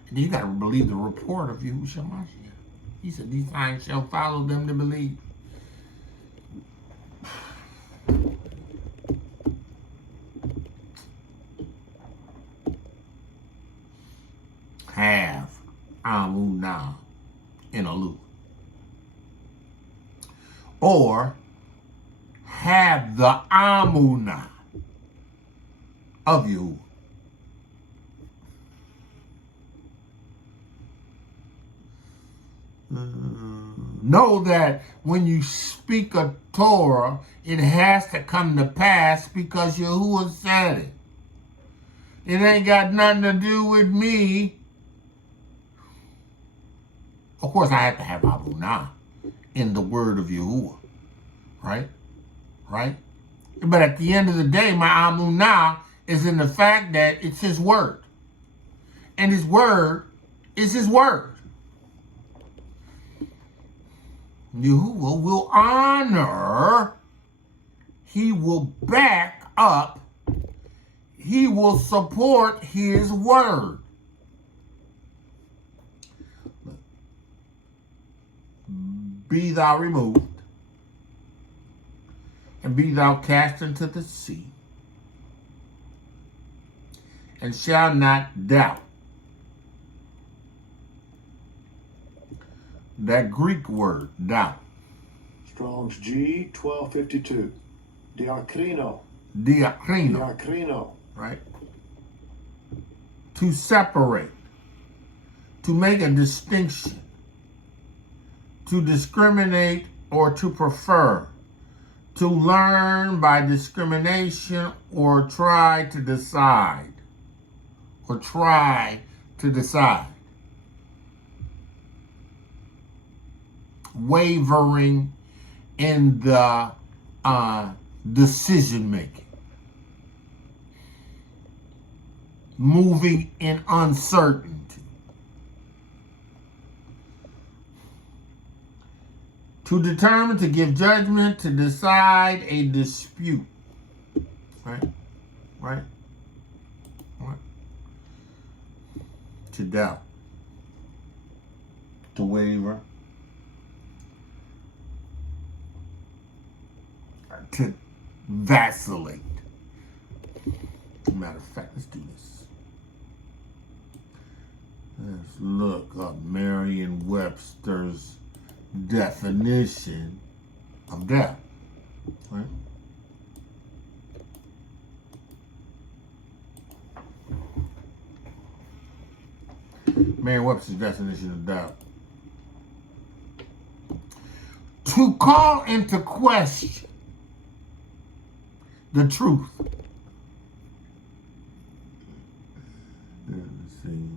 And you got to believe the report of Yahusha Mashiach. He said, these signs shall follow them to believe. have amunah in a loop. Or have the amunah of you. Know that when you speak a Torah, it has to come to pass because Yahuwah said it. It ain't got nothing to do with me. Of course, I have to have amunah in the word of Yahuwah, right? Right? But at the end of the day, my amunah is in the fact that it's his word. And his word is his word. Yahuwah will honor, he will back up, he will support his word. Be thou removed, and be thou cast into the sea, and shall not doubt. That Greek word, doubt. Strong's G 1252. Diakrino. Diakrino. Diakrino. Right? To separate. To make a distinction. To discriminate or to prefer. To learn by discrimination or try to decide. Or try to decide. Wavering in the decision making, moving in uncertainty, to determine, to give judgment, to decide a dispute, right? To doubt, to waver, to vacillate. Matter of fact, let's do this. Let's look up Merriam-Webster's definition of doubt. Right? Merriam-Webster's definition of doubt. To call into question the truth. Let's see.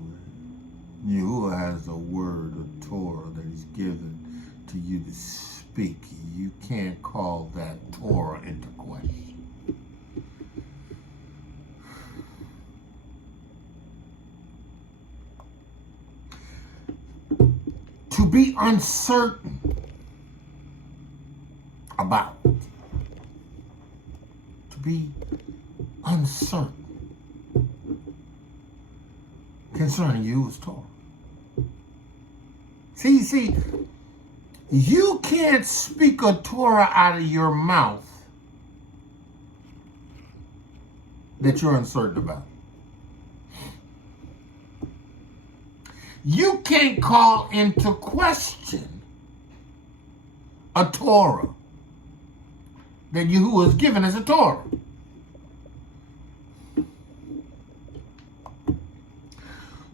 Yahuwah has a word, a Torah that he's given to you to speak. You can't call that Torah into question. To be uncertain about. Be uncertain concerning you as Torah. See, you can't speak a Torah out of your mouth that you're uncertain about. You can't call into question a Torah that Yahuwah has given as a Torah.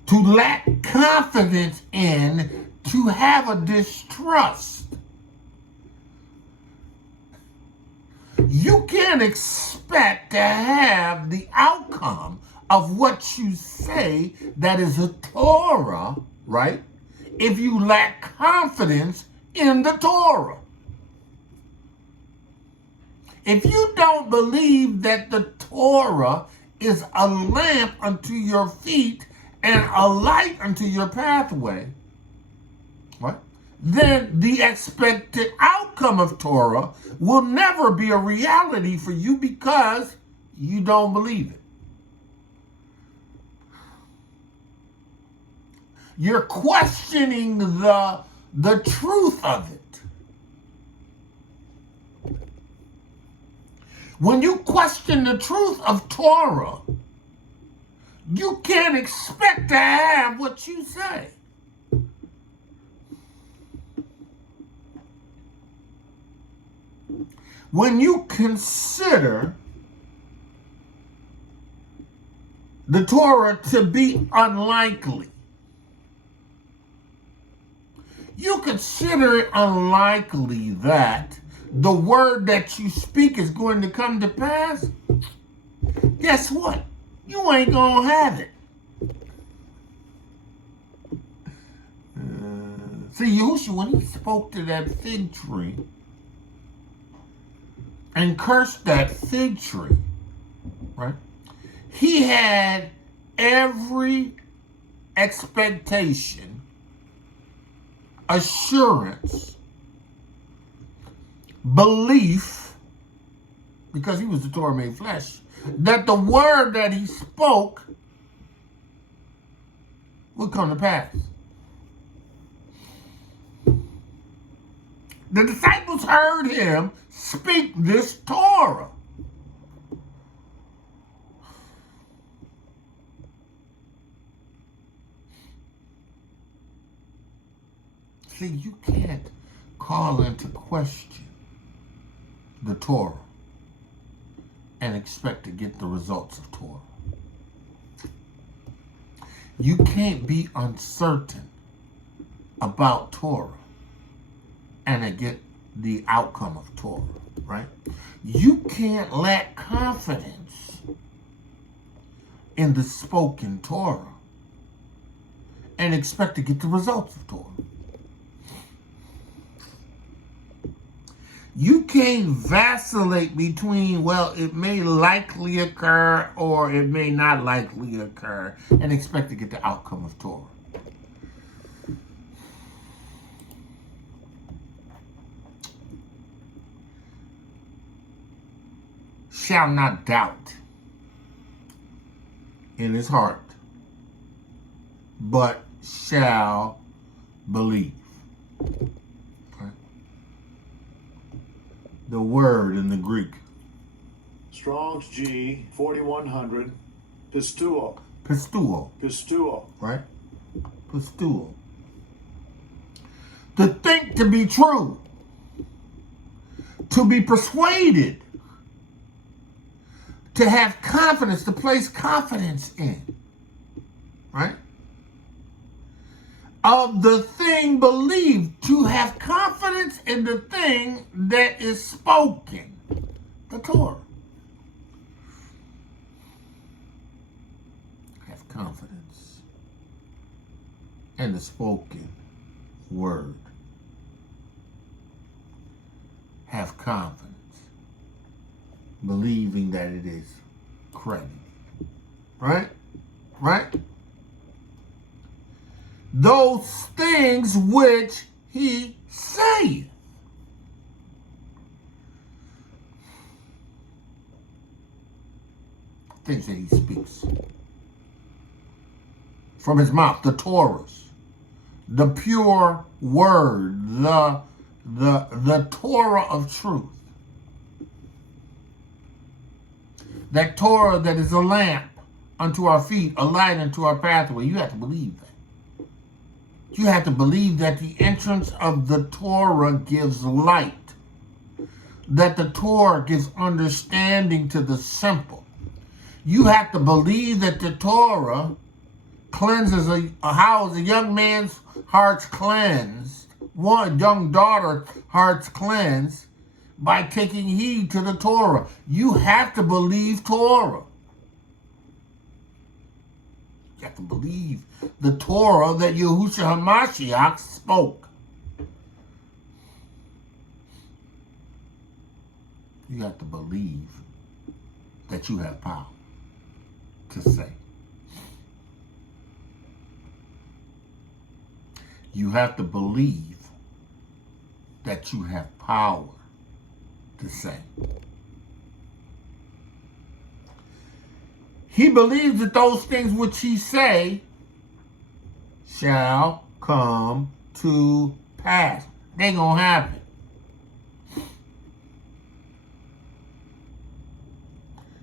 To lack confidence in, to have a distrust. You can't expect to have the outcome of what you say that is a Torah, right? If you lack confidence in the Torah. If you don't believe that the Torah is a lamp unto your feet and a light unto your pathway, right? Then the expected outcome of Torah will never be a reality for you because you don't believe it. You're questioning the truth of it. When you question the truth of Torah, you can't expect to have what you say. When you consider the Torah to be unlikely, you consider it unlikely that the word that you speak is going to come to pass, guess what? You ain't gonna have it. See, Yahusha, when he spoke to that fig tree and cursed that fig tree, right? He had every expectation, assurance, belief, because he was the Torah made flesh, that the word that he spoke would come to pass. The disciples heard him speak this Torah. See, you can't call into question the Torah and expect to get the results of Torah. You can't be uncertain about Torah and get the outcome of Torah, right? You can't lack confidence in the spoken Torah and expect to get the results of Torah. You can't vacillate between, well, it may likely occur or it may not likely occur and expect to get the outcome of Torah. Shall not doubt in his heart, but shall believe. The word in the Greek. Strong's G, 4100, pistuo. Pistuo. Pistuo. Right? Pistuo. To think to be true. To be persuaded. To have confidence, to place confidence in. Right? Of the thing believed, to have confidence in the thing that is spoken, the Torah. Have confidence in the spoken word. Have confidence, believing that it is credited. Right? Right? Those things which he saith. Things that he speaks. From his mouth, the Torahs, the pure word, the Torah of truth. That Torah that is a lamp unto our feet, a light unto our pathway. You have to believe that. You have to believe that the entrance of the Torah gives light, that the Torah gives understanding to the simple. You have to believe that the Torah cleanses how is a young man's heart's cleansed, one young daughter's heart's cleansed by taking heed to the Torah. You have to believe Torah. You have to believe the Torah that Yahusha HaMashiach spoke. You have to believe that you have power to say. You have to believe that you have power to say. He believes that those things which he say shall come to pass. They're going to happen.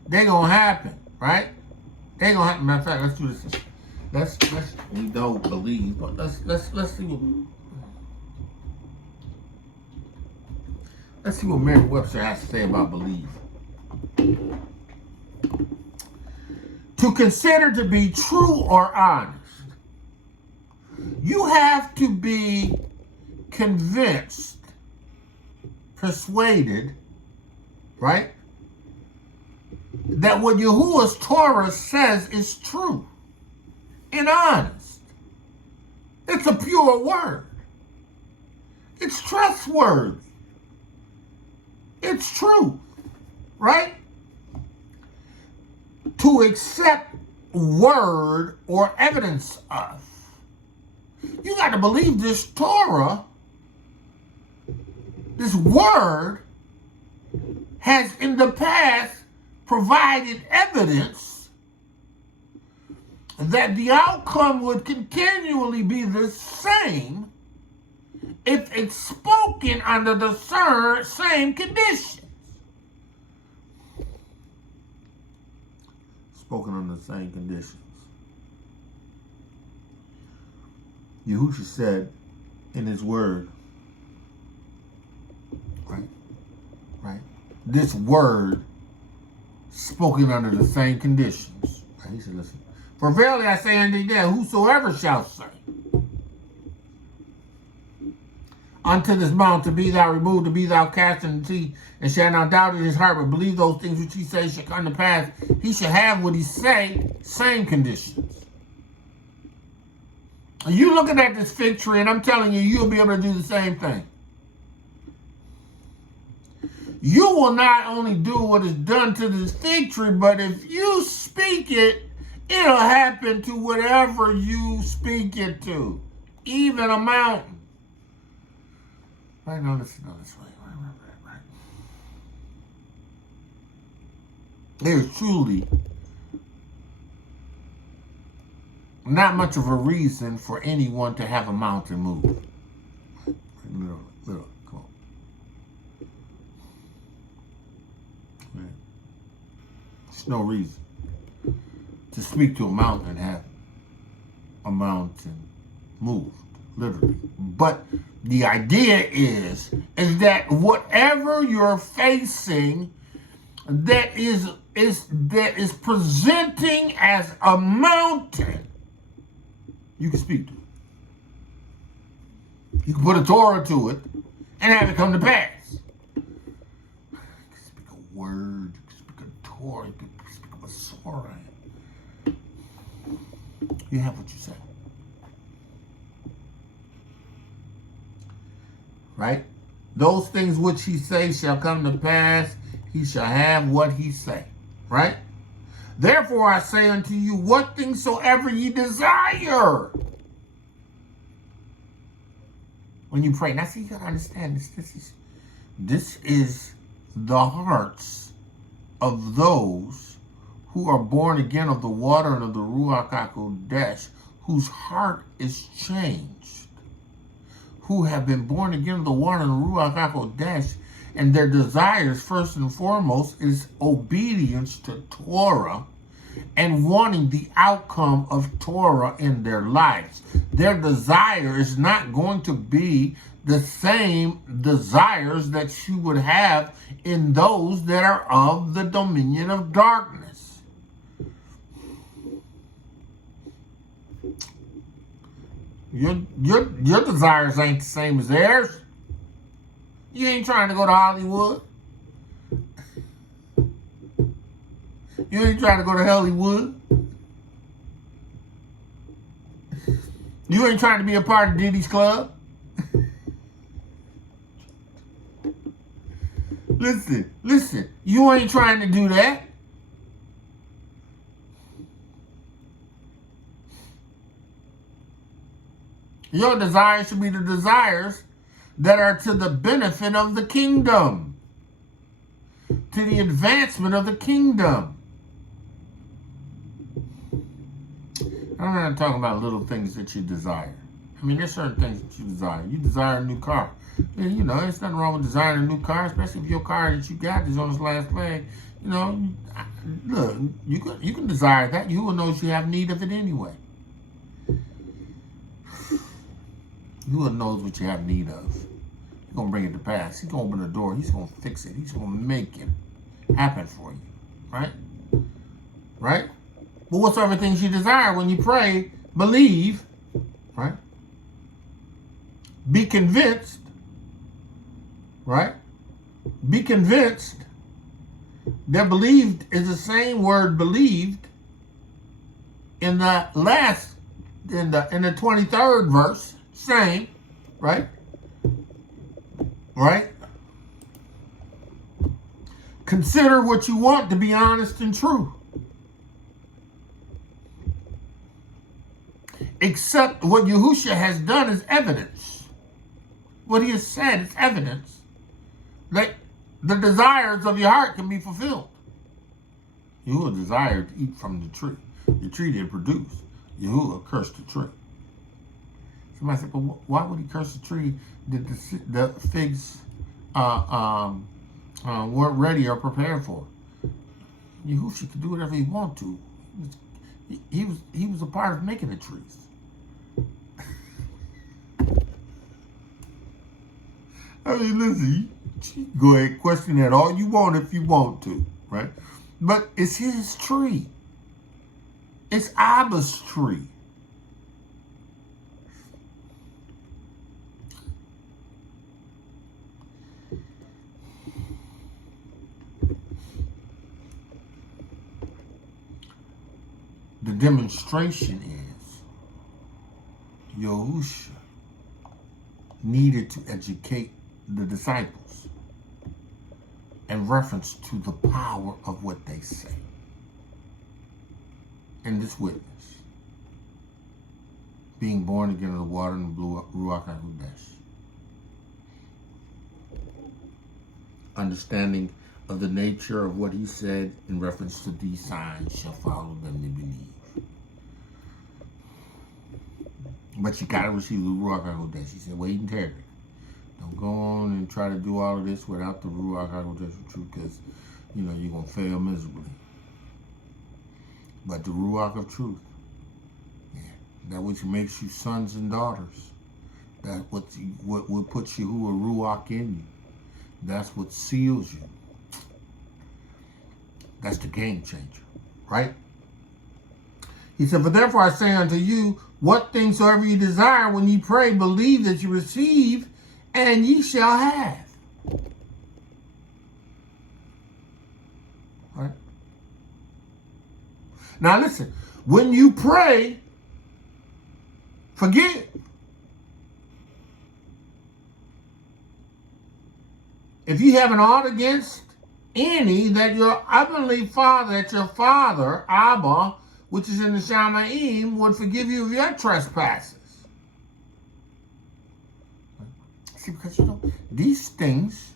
They're going to happen, right? Ain't gonna happen. Matter of fact, let's do this. Let's we don't believe, but let's see what Merriam-Webster has to say about believe. To consider to be true or honest, you have to be convinced, persuaded, right, that what Yahuwah's Torah says is true and honest. It's a pure word. It's trustworthy. It's true, right? To accept word or evidence of. You got to believe this Torah, this word, has in the past provided evidence that the outcome would continually be the same if it's spoken under the same conditions. Spoken under the same conditions. Yahusha said in his word, right? This word spoken under the same conditions. Right? He said, listen, for verily I say unto thee, whosoever shall say unto this mountain, be thou removed, and be thou cast into the sea, and shall not doubt in his heart, but believe those things which he says shall come to pass, he shall have what he say, same conditions. You looking at this fig tree, and I'm telling you, you'll be able to do the same thing. You will not only do what is done to this fig tree, but if you speak it, it'll happen to whatever you speak it to, even a mountain. Right, no, listen, no, this way. Right. There's truly not much of a reason for anyone to have a mountain move. Little, come on. Right. There's no reason to speak to a mountain and have a mountain moved, literally. But the idea is that whatever you're facing that is presenting as a mountain, you can speak to it. You can put a Torah to it and have it come to pass. You can speak a word, you can speak a Torah, you can speak a Torah. You have what you say. Right? Those things which he say shall come to pass, he shall have what he say. Right? Therefore I say unto you, what things soever ye desire. When you pray. Now see, you gotta understand this. This is the hearts of those who are born again of the water and of the Ruach HaKodesh, whose heart is changed. Who have been born again of the water and the Ruach HaKodesh, and their desires, first and foremost, is obedience to Torah and wanting the outcome of Torah in their lives. Their desire is not going to be the same desires that you would have in those that are of the dominion of darkness. Your desires ain't the same as theirs. You ain't trying to go to Hollywood. You ain't trying to go to Hollywood. You ain't trying to be a part of Diddy's club. Listen. You ain't trying to do that. Your desires should be the desires that are to the benefit of the kingdom, to the advancement of the kingdom. I'm not talking about little things that you desire. I mean, there's certain things that you desire. You desire a new car. And, there's nothing wrong with desiring a new car, especially if your car that you got is on its last leg. You know, look, you can desire that. Yahuwah knows you have need of it anyway. Yahuwah knows what you have need of. He's going to bring it to pass. He's going to open the door. He's going to fix it. He's going to make it happen for you. Right? Right? But whatsoever things you desire when you pray, believe. Right? Be convinced. Right? Be convinced that believed is the same word believed in the last, in the 23rd verse. Same. Right? Right? Consider what you want to be honest and true. Accept what Yahusha has done as evidence. What he has said is evidence that the desires of your heart can be fulfilled. Yahuwah desired to eat from the tree. The tree didn't produce. Yahuwah cursed the tree. Somebody said, but why would he curse the tree that the figs weren't ready or prepared for? Yahusha could do whatever he wanted to. He was a part of making the trees. I mean, listen, you go ahead, question that all you want if you want to, right? But it's his tree. It's Abba's tree. The demonstration is Yahusha needed to educate the disciples in reference to the power of what they say. And this witness, being born again of the water and the Ruach HaKodesh, understanding of the nature of what he said in reference to these signs shall follow them that believe. But you got to receive the Ruach HaKodesh. He said, wait and tarry. Don't go on and try to do all of this without the Ruach HaKodesh of truth, because, you know, you're going to fail miserably. But the Ruach of truth, yeah, that which makes you sons and daughters, that what puts you who are Ruach in you, that's what seals you. That's the game changer, right? He said, for therefore I say unto you, what things soever you desire when ye pray, believe that you receive, and ye shall have. Right? Now listen, when you pray, forgive. If you have an ought against any, that your heavenly Father, that your Father, Abba, which is in the Shamayim, would forgive you of your trespasses. See, because you know, these things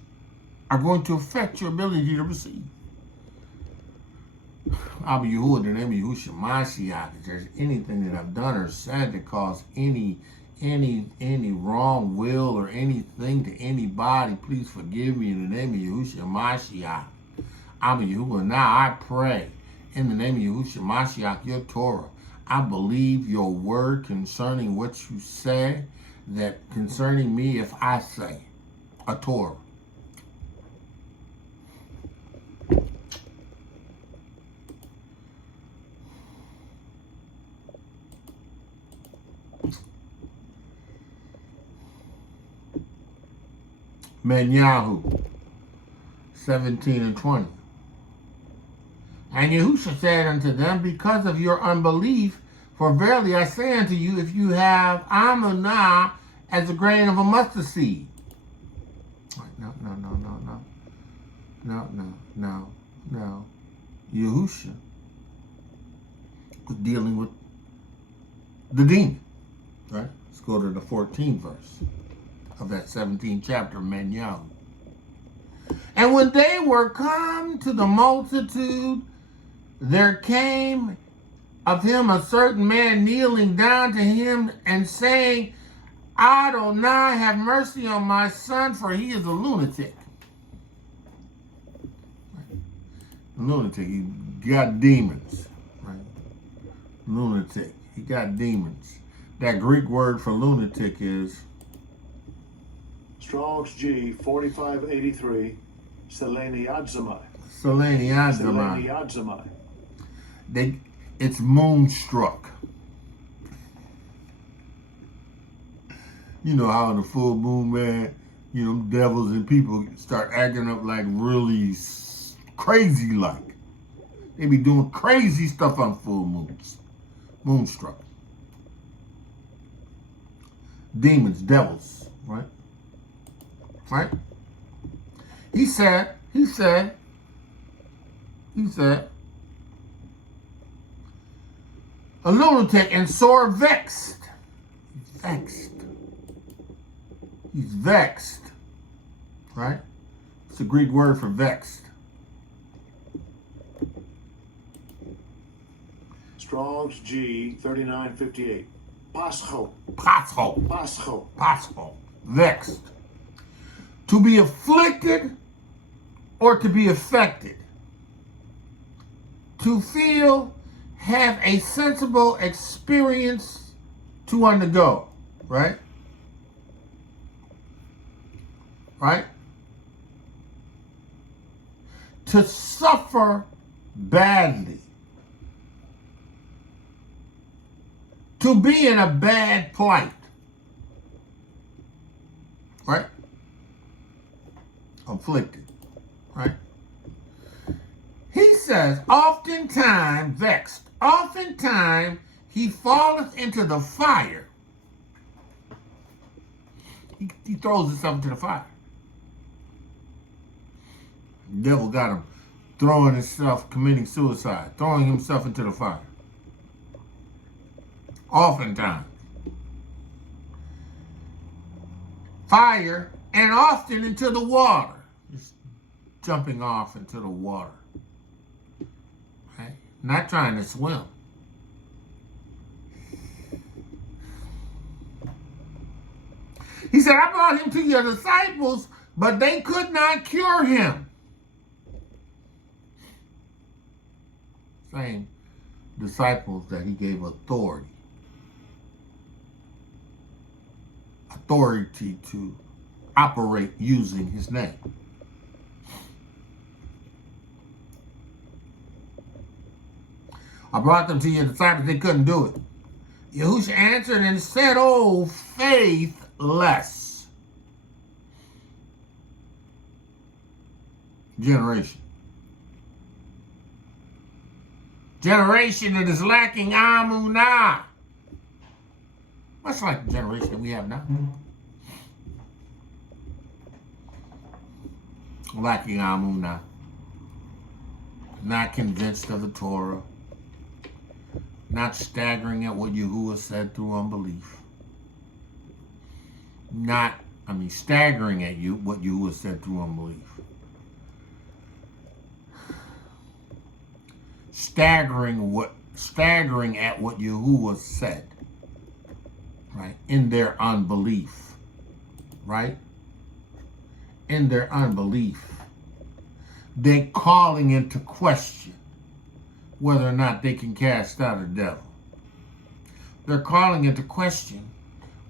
are going to affect your ability to receive. Abba Yahuwah, in the name of Yahusha Mashiach, if there's anything that I've done or said that caused any wrong will or anything to anybody, please forgive me in the name of Yahusha Mashiach. Abba Yahuwah, now I pray in the name of Yahusha Mashiach, your Torah. I believe your word concerning what you say, that concerning me, if I say a Torah. Menyahu 17 and 20. And Yahusha said unto them, because of your unbelief, for verily I say unto you, if you have amunah as a grain of a mustard seed. No. Yahusha was dealing with the demon. Right? Let's go to the 14th verse of that 17th chapter of Menyahu. And when they were come to the multitude, there came of him a certain man kneeling down to him and saying, Adonai, have mercy on my son, for he is a lunatic. Lunatic. He got demons. Right? Lunatic. He got demons. That Greek word for lunatic is Strong's G 4583. Seleniadzamai. Seleniadzamai. It's moonstruck. You know how in the full moon, man, you know, devils and people start acting up like really crazy like. They be doing crazy stuff on full moons. Moonstruck. Demons, devils, right? Right? He said, a lunatic and sore vexed. He's vexed, right? It's a Greek word for vexed. Strong's G 3958. Pascho. Vexed. To be afflicted or to be affected. To feel, have a sensible experience to undergo, right? Right? To suffer badly. To be in a bad plight. Right? Afflicted. Right? He says, oftentimes vexed. Oftentimes he falleth into the fire. He throws himself into the fire. The devil got him throwing himself, committing suicide, throwing himself into the fire. Oftentimes. Fire, and often into the water. Just jumping off into the water. Right? Not trying to swim. He said, I brought him to your disciples, but they could not cure him. Same disciples that he gave authority. Authority to operate using his name. I brought them to your disciples, they couldn't do it. Yahusha answered and said, oh, faithless generation. Generation that is lacking amunah. Much like the generation that we have now. Lacking amunah. Not convinced of the Torah. Not staggering at what Yahuwah said through unbelief. Staggering at what Yahuwah said through unbelief. Staggering at what Yahuwah said. Right? In their unbelief. Right? In their unbelief. They're calling into question whether or not they can cast out a devil. They're calling into question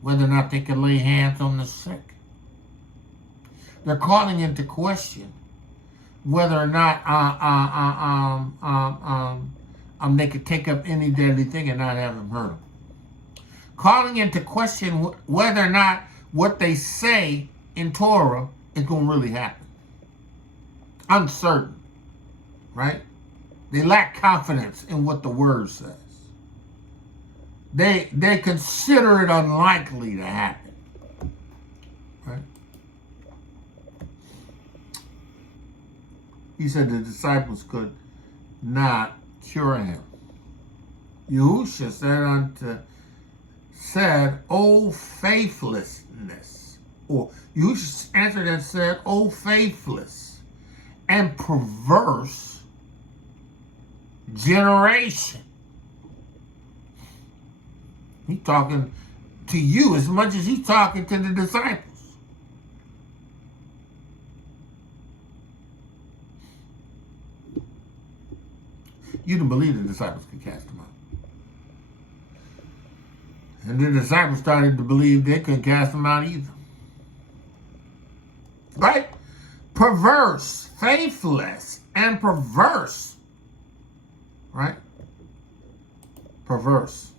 whether or not they can lay hands on the sick. They're calling into question whether or not they could take up any deadly thing and not have him hurt them. Calling into question whether or not what they say in Torah is going to really happen. Uncertain, right? They lack confidence in what the word says. They consider it unlikely to happen, right? He said the disciples could not cure him. Yahusha said, "O faithlessness," or Yahusha answered and said, "O faithless and perverse generation." He's talking to you as much as he's talking to the disciples. You didn't believe the disciples could cast them out. And the disciples started to believe they couldn't cast them out either. Right? Perverse, faithless, and perverse. Right? Perverse.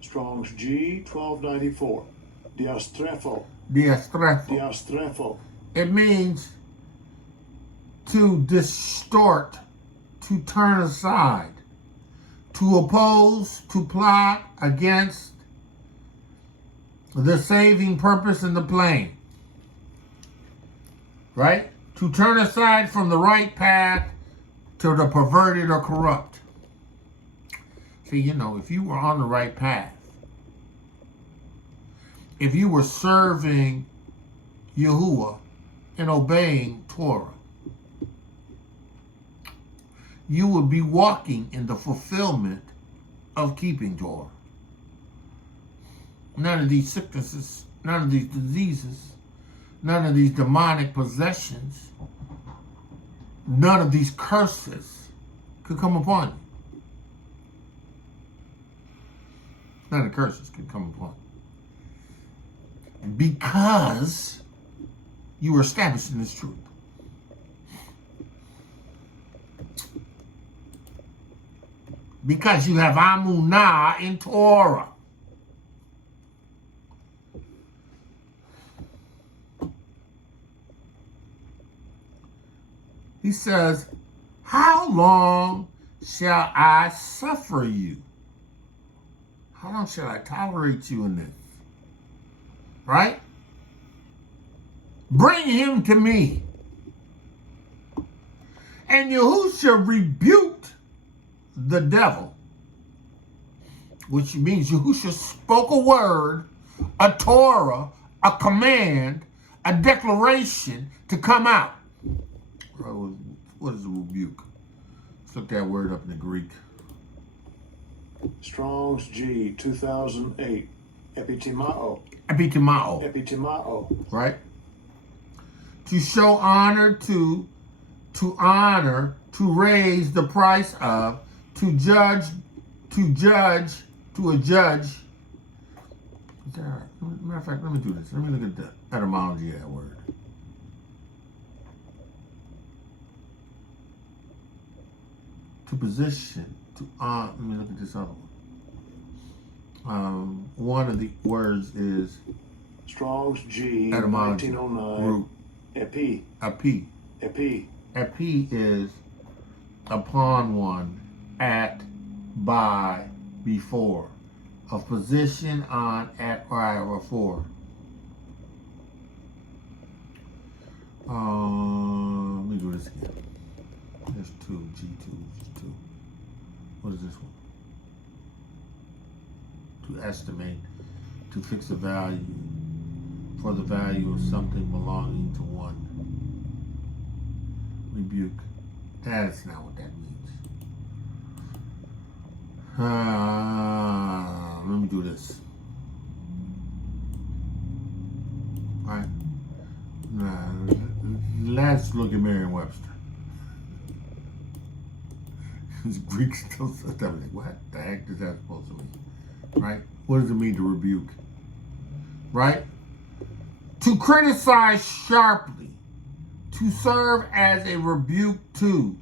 Strong's G 1294. Diastrepho. Diastrepho. Diastrepho. It means to distort, to turn aside, to oppose, to plot against the saving purpose and the plan. Right? To turn aside from the right path to the perverted or corrupt. See, you know, if you were on the right path, if you were serving Yahuwah and obeying Torah, you would be walking in the fulfillment of keeping Torah. None of these sicknesses, none of these diseases, none of these demonic possessions, none of these curses could come upon you. None of the curses could come upon you. Because you were established in this truth. Because you have Amunah in Torah. He says, how long shall I suffer you? How long shall I tolerate you in this? Right? Bring him to me. And Yahusha rebuked the devil, which means Yahusha spoke a word, a Torah, a command, a declaration to come out. What is a rebuke? Let's look that word up in the Greek. Strong's G 2008. Epitimao. Epitimao. Epitimao. Right? To show honor to honor, to raise the price of, to judge, to a judge. Matter of fact, let me do this. Let me look at the etymology of that word. To position, to let me look at this other one. One of the words is Strong's G etymology. 1909. Root. Epi. Epi. Epi. Epi is upon one, at, by, before. Of position, on, at, by, or for. Let me do this again. There's two, G2, G2. What is this one? To estimate, to fix a value, for the value of something belonging to one. Rebuke. That's not what that means. Let me do this. All right. Let's look at Merriam-Webster. This Greek stuff, like, what the heck is that supposed to mean? Right? What does it mean to rebuke? Right? To criticize sharply, to serve as a rebuke to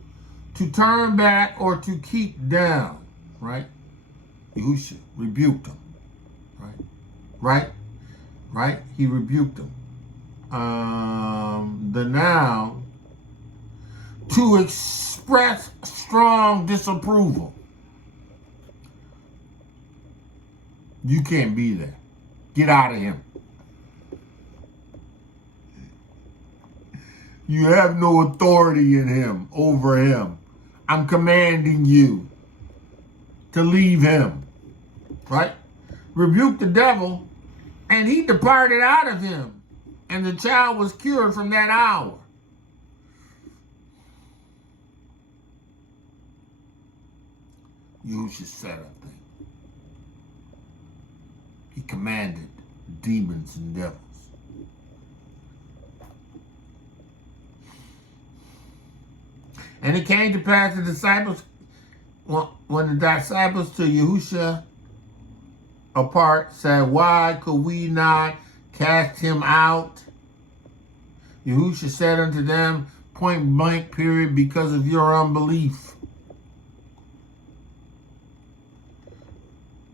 turn back or to keep down, right? Yahusha rebuked them, right? Right? Right? He rebuked them. The noun, to express strong disapproval. You can't be there. Get out of him. You have no authority in him, over him. I'm commanding you to leave him. Right? Rebuke the devil, and he departed out of him. And the child was cured from that hour. Yahusha said a thing. He commanded demons and devils. And it came to pass the disciples when the disciples to Yahusha apart said, why could we not cast him out? Yahusha said unto them, point blank period, because of your unbelief.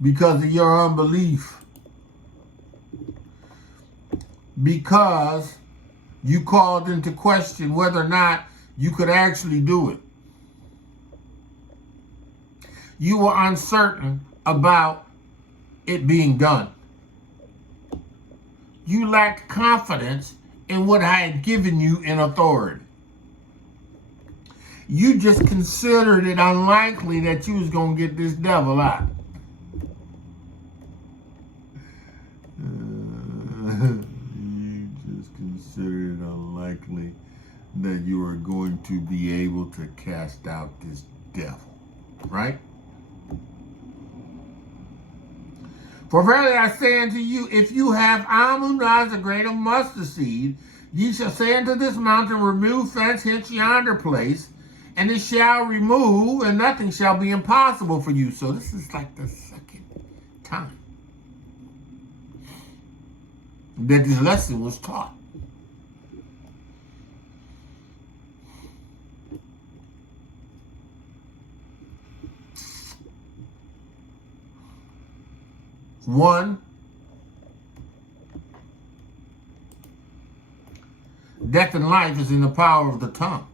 Because of your unbelief. Because you called into question whether or not you could actually do it. You were uncertain about it being done. You lacked confidence in what I had given you in authority. You just considered it unlikely that you was going to get this devil out. You just considered it unlikely that you were going to be able to cast out this devil, right? For verily I say unto you, if you have amunah as a grain of mustard seed, ye shall say unto this mountain, remove thence hence yonder place, and it shall remove, and nothing shall be impossible for you. So this is like the second time that this lesson was taught. One, death and life is in the power of the tongue.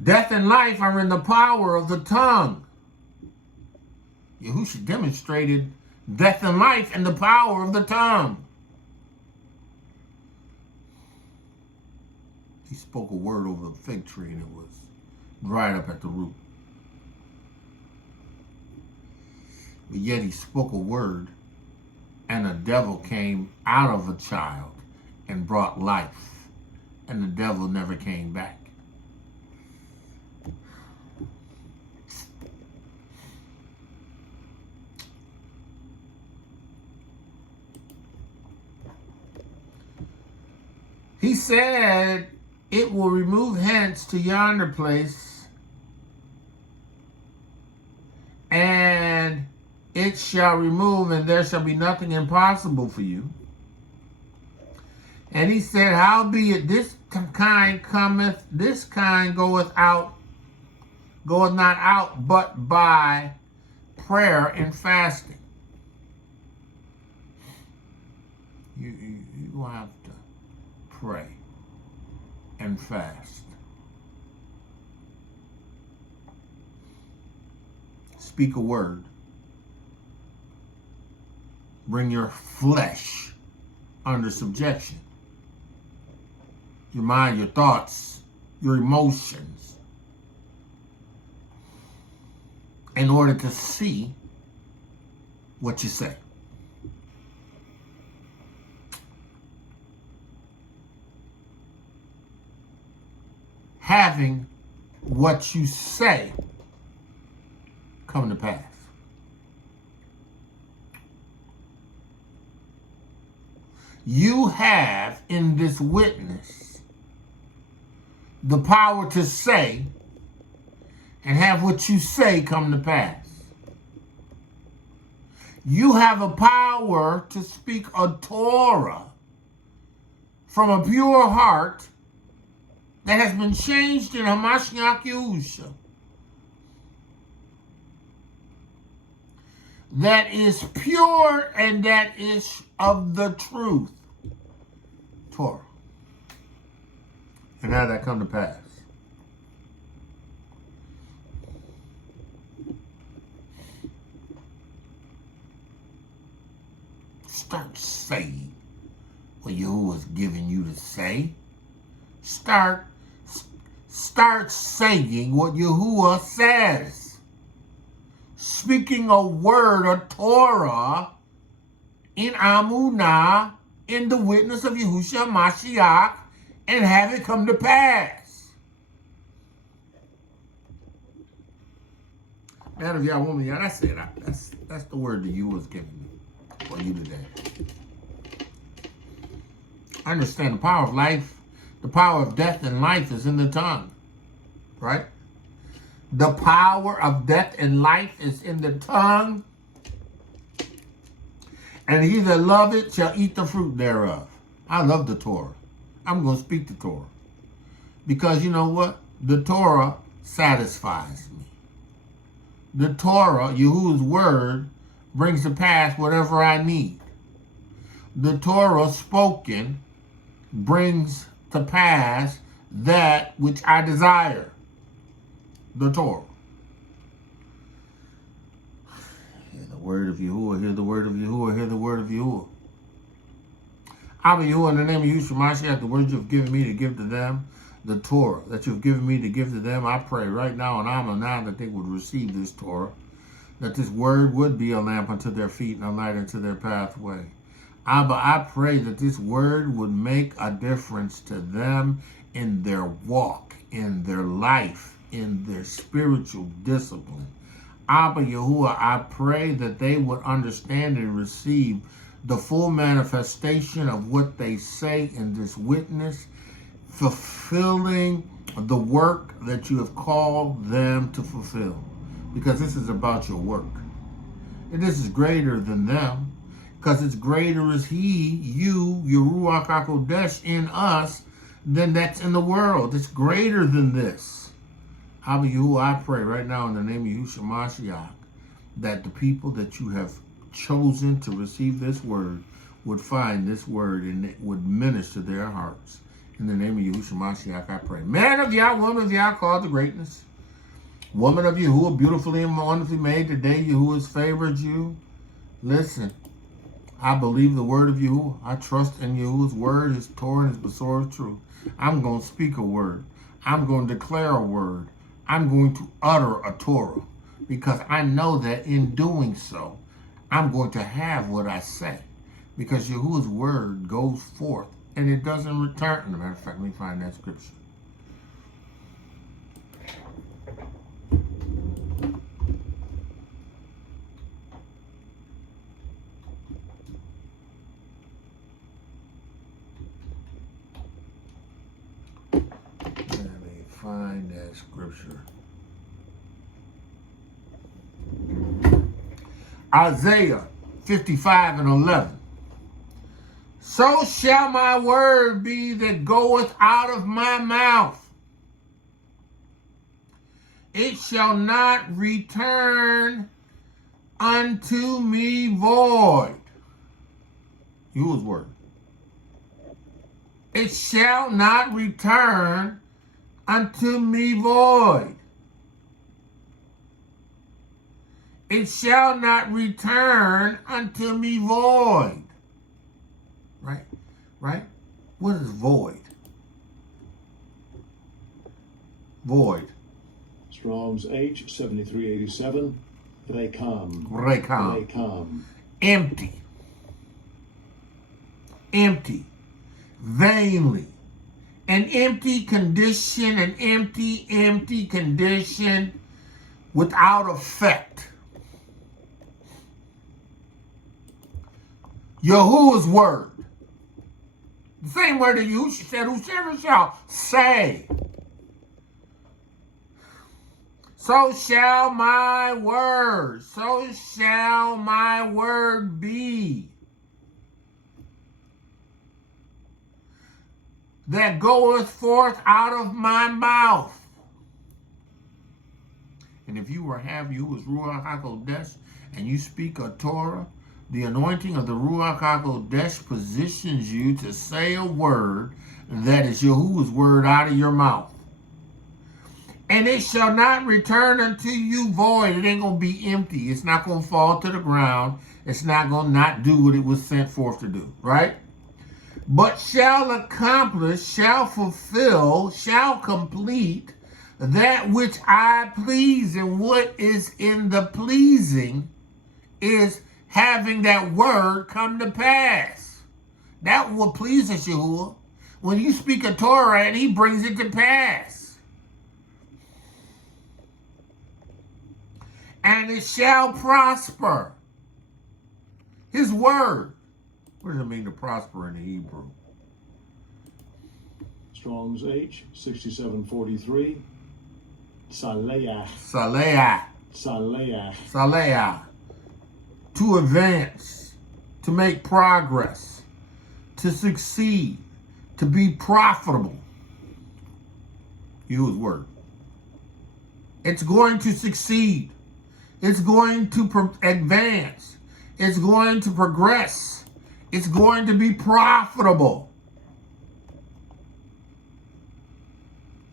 Death and life are in the power of the tongue. Yahusha demonstrated death and life in the power of the tongue. He spoke a word over the fig tree and it was dried up at the root. But yet he spoke a word and a devil came out of a child and brought life. And the devil never came back. He said, it will remove hence to yonder place, and it shall remove, and there shall be nothing impossible for you. And he said, howbeit this kind cometh, this kind goeth not out, but by prayer and fasting. You have to pray and fast. Speak a word. Bring your flesh under subjection. Your mind, your thoughts, your emotions. In order to see what you say. Having what you say come to pass. You have in this witness the power to say and have what you say come to pass. You have a power to speak a Torah from a pure heart that has been changed in Hamashiach Yahusha. That is pure and that is of the truth. Torah. And how did that come to pass? Start saying what Yahuwah is giving you to say. Start saying what Yahuwah says. Speaking a word, a Torah, in Amunah, in the witness of Yahusha Mashiach, and have it come to pass. Man of y'all woman, y'all, that's it. That's the word that you was giving me for you today. I understand the power of life, the power of death and life is in the tongue, right? The power of death and life is in the tongue, and he that love it shall eat the fruit thereof. I love the Torah. I'm going to speak the Torah. Because you know what? The Torah satisfies me. The Torah, Yahuwah's word, brings to pass whatever I need. The Torah spoken brings to pass that which I desire. The Torah. Hear the word of Yahuwah, hear the word of Yahuwah, hear the word of Yahuwah. Abba Yahuwah, in the name of Yahusha, the words you've given me to give to them, the Torah that you've given me to give to them, I pray right now and Amma now that they would receive this Torah, that this word would be a lamp unto their feet and a light unto their pathway. Abba, I pray that this word would make a difference to them in their walk, in their life, in their spiritual discipline. Abba Yahuwah, I pray that they would understand and receive the full manifestation of what they say in this witness, fulfilling the work that you have called them to fulfill. Because this is about your work. And this is greater than them. Because it's greater is he, you, your Ruach HaKodesh in us, than that's in the world. It's greater than this. Abba Yahuwah, I pray right now in the name of YESHA'YAHU that the people that you have chosen to receive this word would find this word and it would minister their hearts. In the name of Yahusha, I pray. Man of Yah, woman of Yah, called to greatness. Woman of Yahuwah, beautifully and wonderfully made. Today Yahuwah has favored you. Listen, I believe the word of Yahuwah. I trust in Yahuwah's word, his Torah, and his Besor of truth. I'm going to speak a word. I'm going to declare a word. I'm going to utter a Torah. Because I know that in doing so, I'm going to have what I say. Because Yahuwah's word goes forth and it doesn't return. As a matter of fact, let me find that scripture. Let me find that scripture. Isaiah 55 and 11. So shall my word be that goeth out of my mouth. It shall not return unto me void. Yahuwah's word. It shall not return unto me void. It shall not return unto me void. Right? Right? What is void? Void. Strong's H 7387. Rekam. Rekam. Rekam. Empty. Empty. Vainly. An empty condition, an empty condition without effect. Yahuwah's word. The same word that Yahusha said, whosoever shall say, so shall my word be, that goeth forth out of my mouth. And if you have Yahuwah's Ruach HaKodesh and you speak a Torah, the anointing of the Ruach HaKodesh positions you to say a word that is Yahuwah's word out of your mouth. And it shall not return unto you void. It ain't going to be empty. It's not going to fall to the ground. It's not going to not do what it was sent forth to do, right? But shall accomplish, shall fulfill, shall complete that which I please. And what is in the pleasing is having that word come to pass. That what pleases Yahuwah. When you speak a Torah and he brings it to pass. And it shall prosper. His word. What does it mean to prosper in the Hebrew? Strong's H 6743. Saleah. Saleah. Saleah. Saleah. To advance, to make progress, to succeed, to be profitable. Use word. It's going to succeed. It's going to advance. It's going to progress. It's going to be profitable.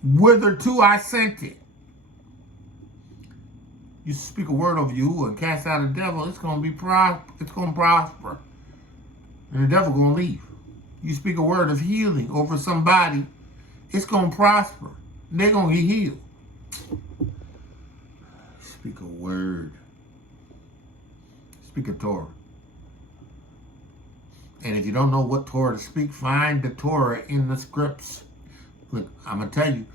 Whitherto I sent it. You speak a word over you and cast out a devil, it's going to be it's going to prosper. And the devil going to leave. You speak a word of healing over somebody, it's going to prosper. They're going to get healed. Speak a word. Speak a Torah. And if you don't know what Torah to speak, find the Torah in the scripts. Look, I'm going to tell you,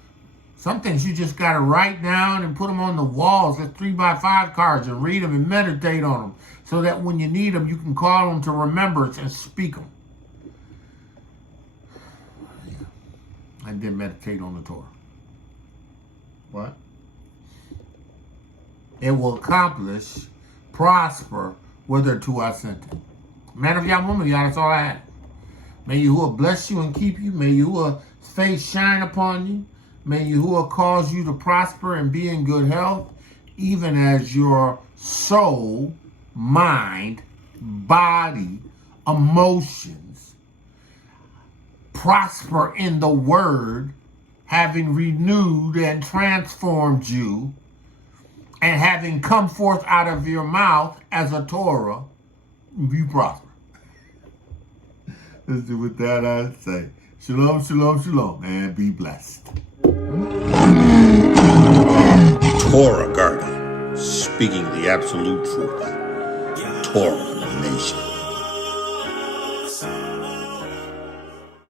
some things you just got to write down and put them on the walls. There's 3x5 cards and read them and meditate on them so that when you need them, you can call them to remembrance and speak them. Yeah. I did meditate on the Torah. What? It will accomplish, prosper, whitherto I sent it. Man of Yah, woman of Yah, that's all I have. May Yahuwah bless you and keep you. May Yahuwah's face shine upon you. May Yahuwah cause you to prosper and be in good health, even as your soul, mind, body, emotions prosper in the word, having renewed and transformed you, and having come forth out of your mouth as a Torah, you prosper. With that I say, shalom, shalom, shalom, and be blessed. Torah Garden, speaking the absolute truth. Torah Nation.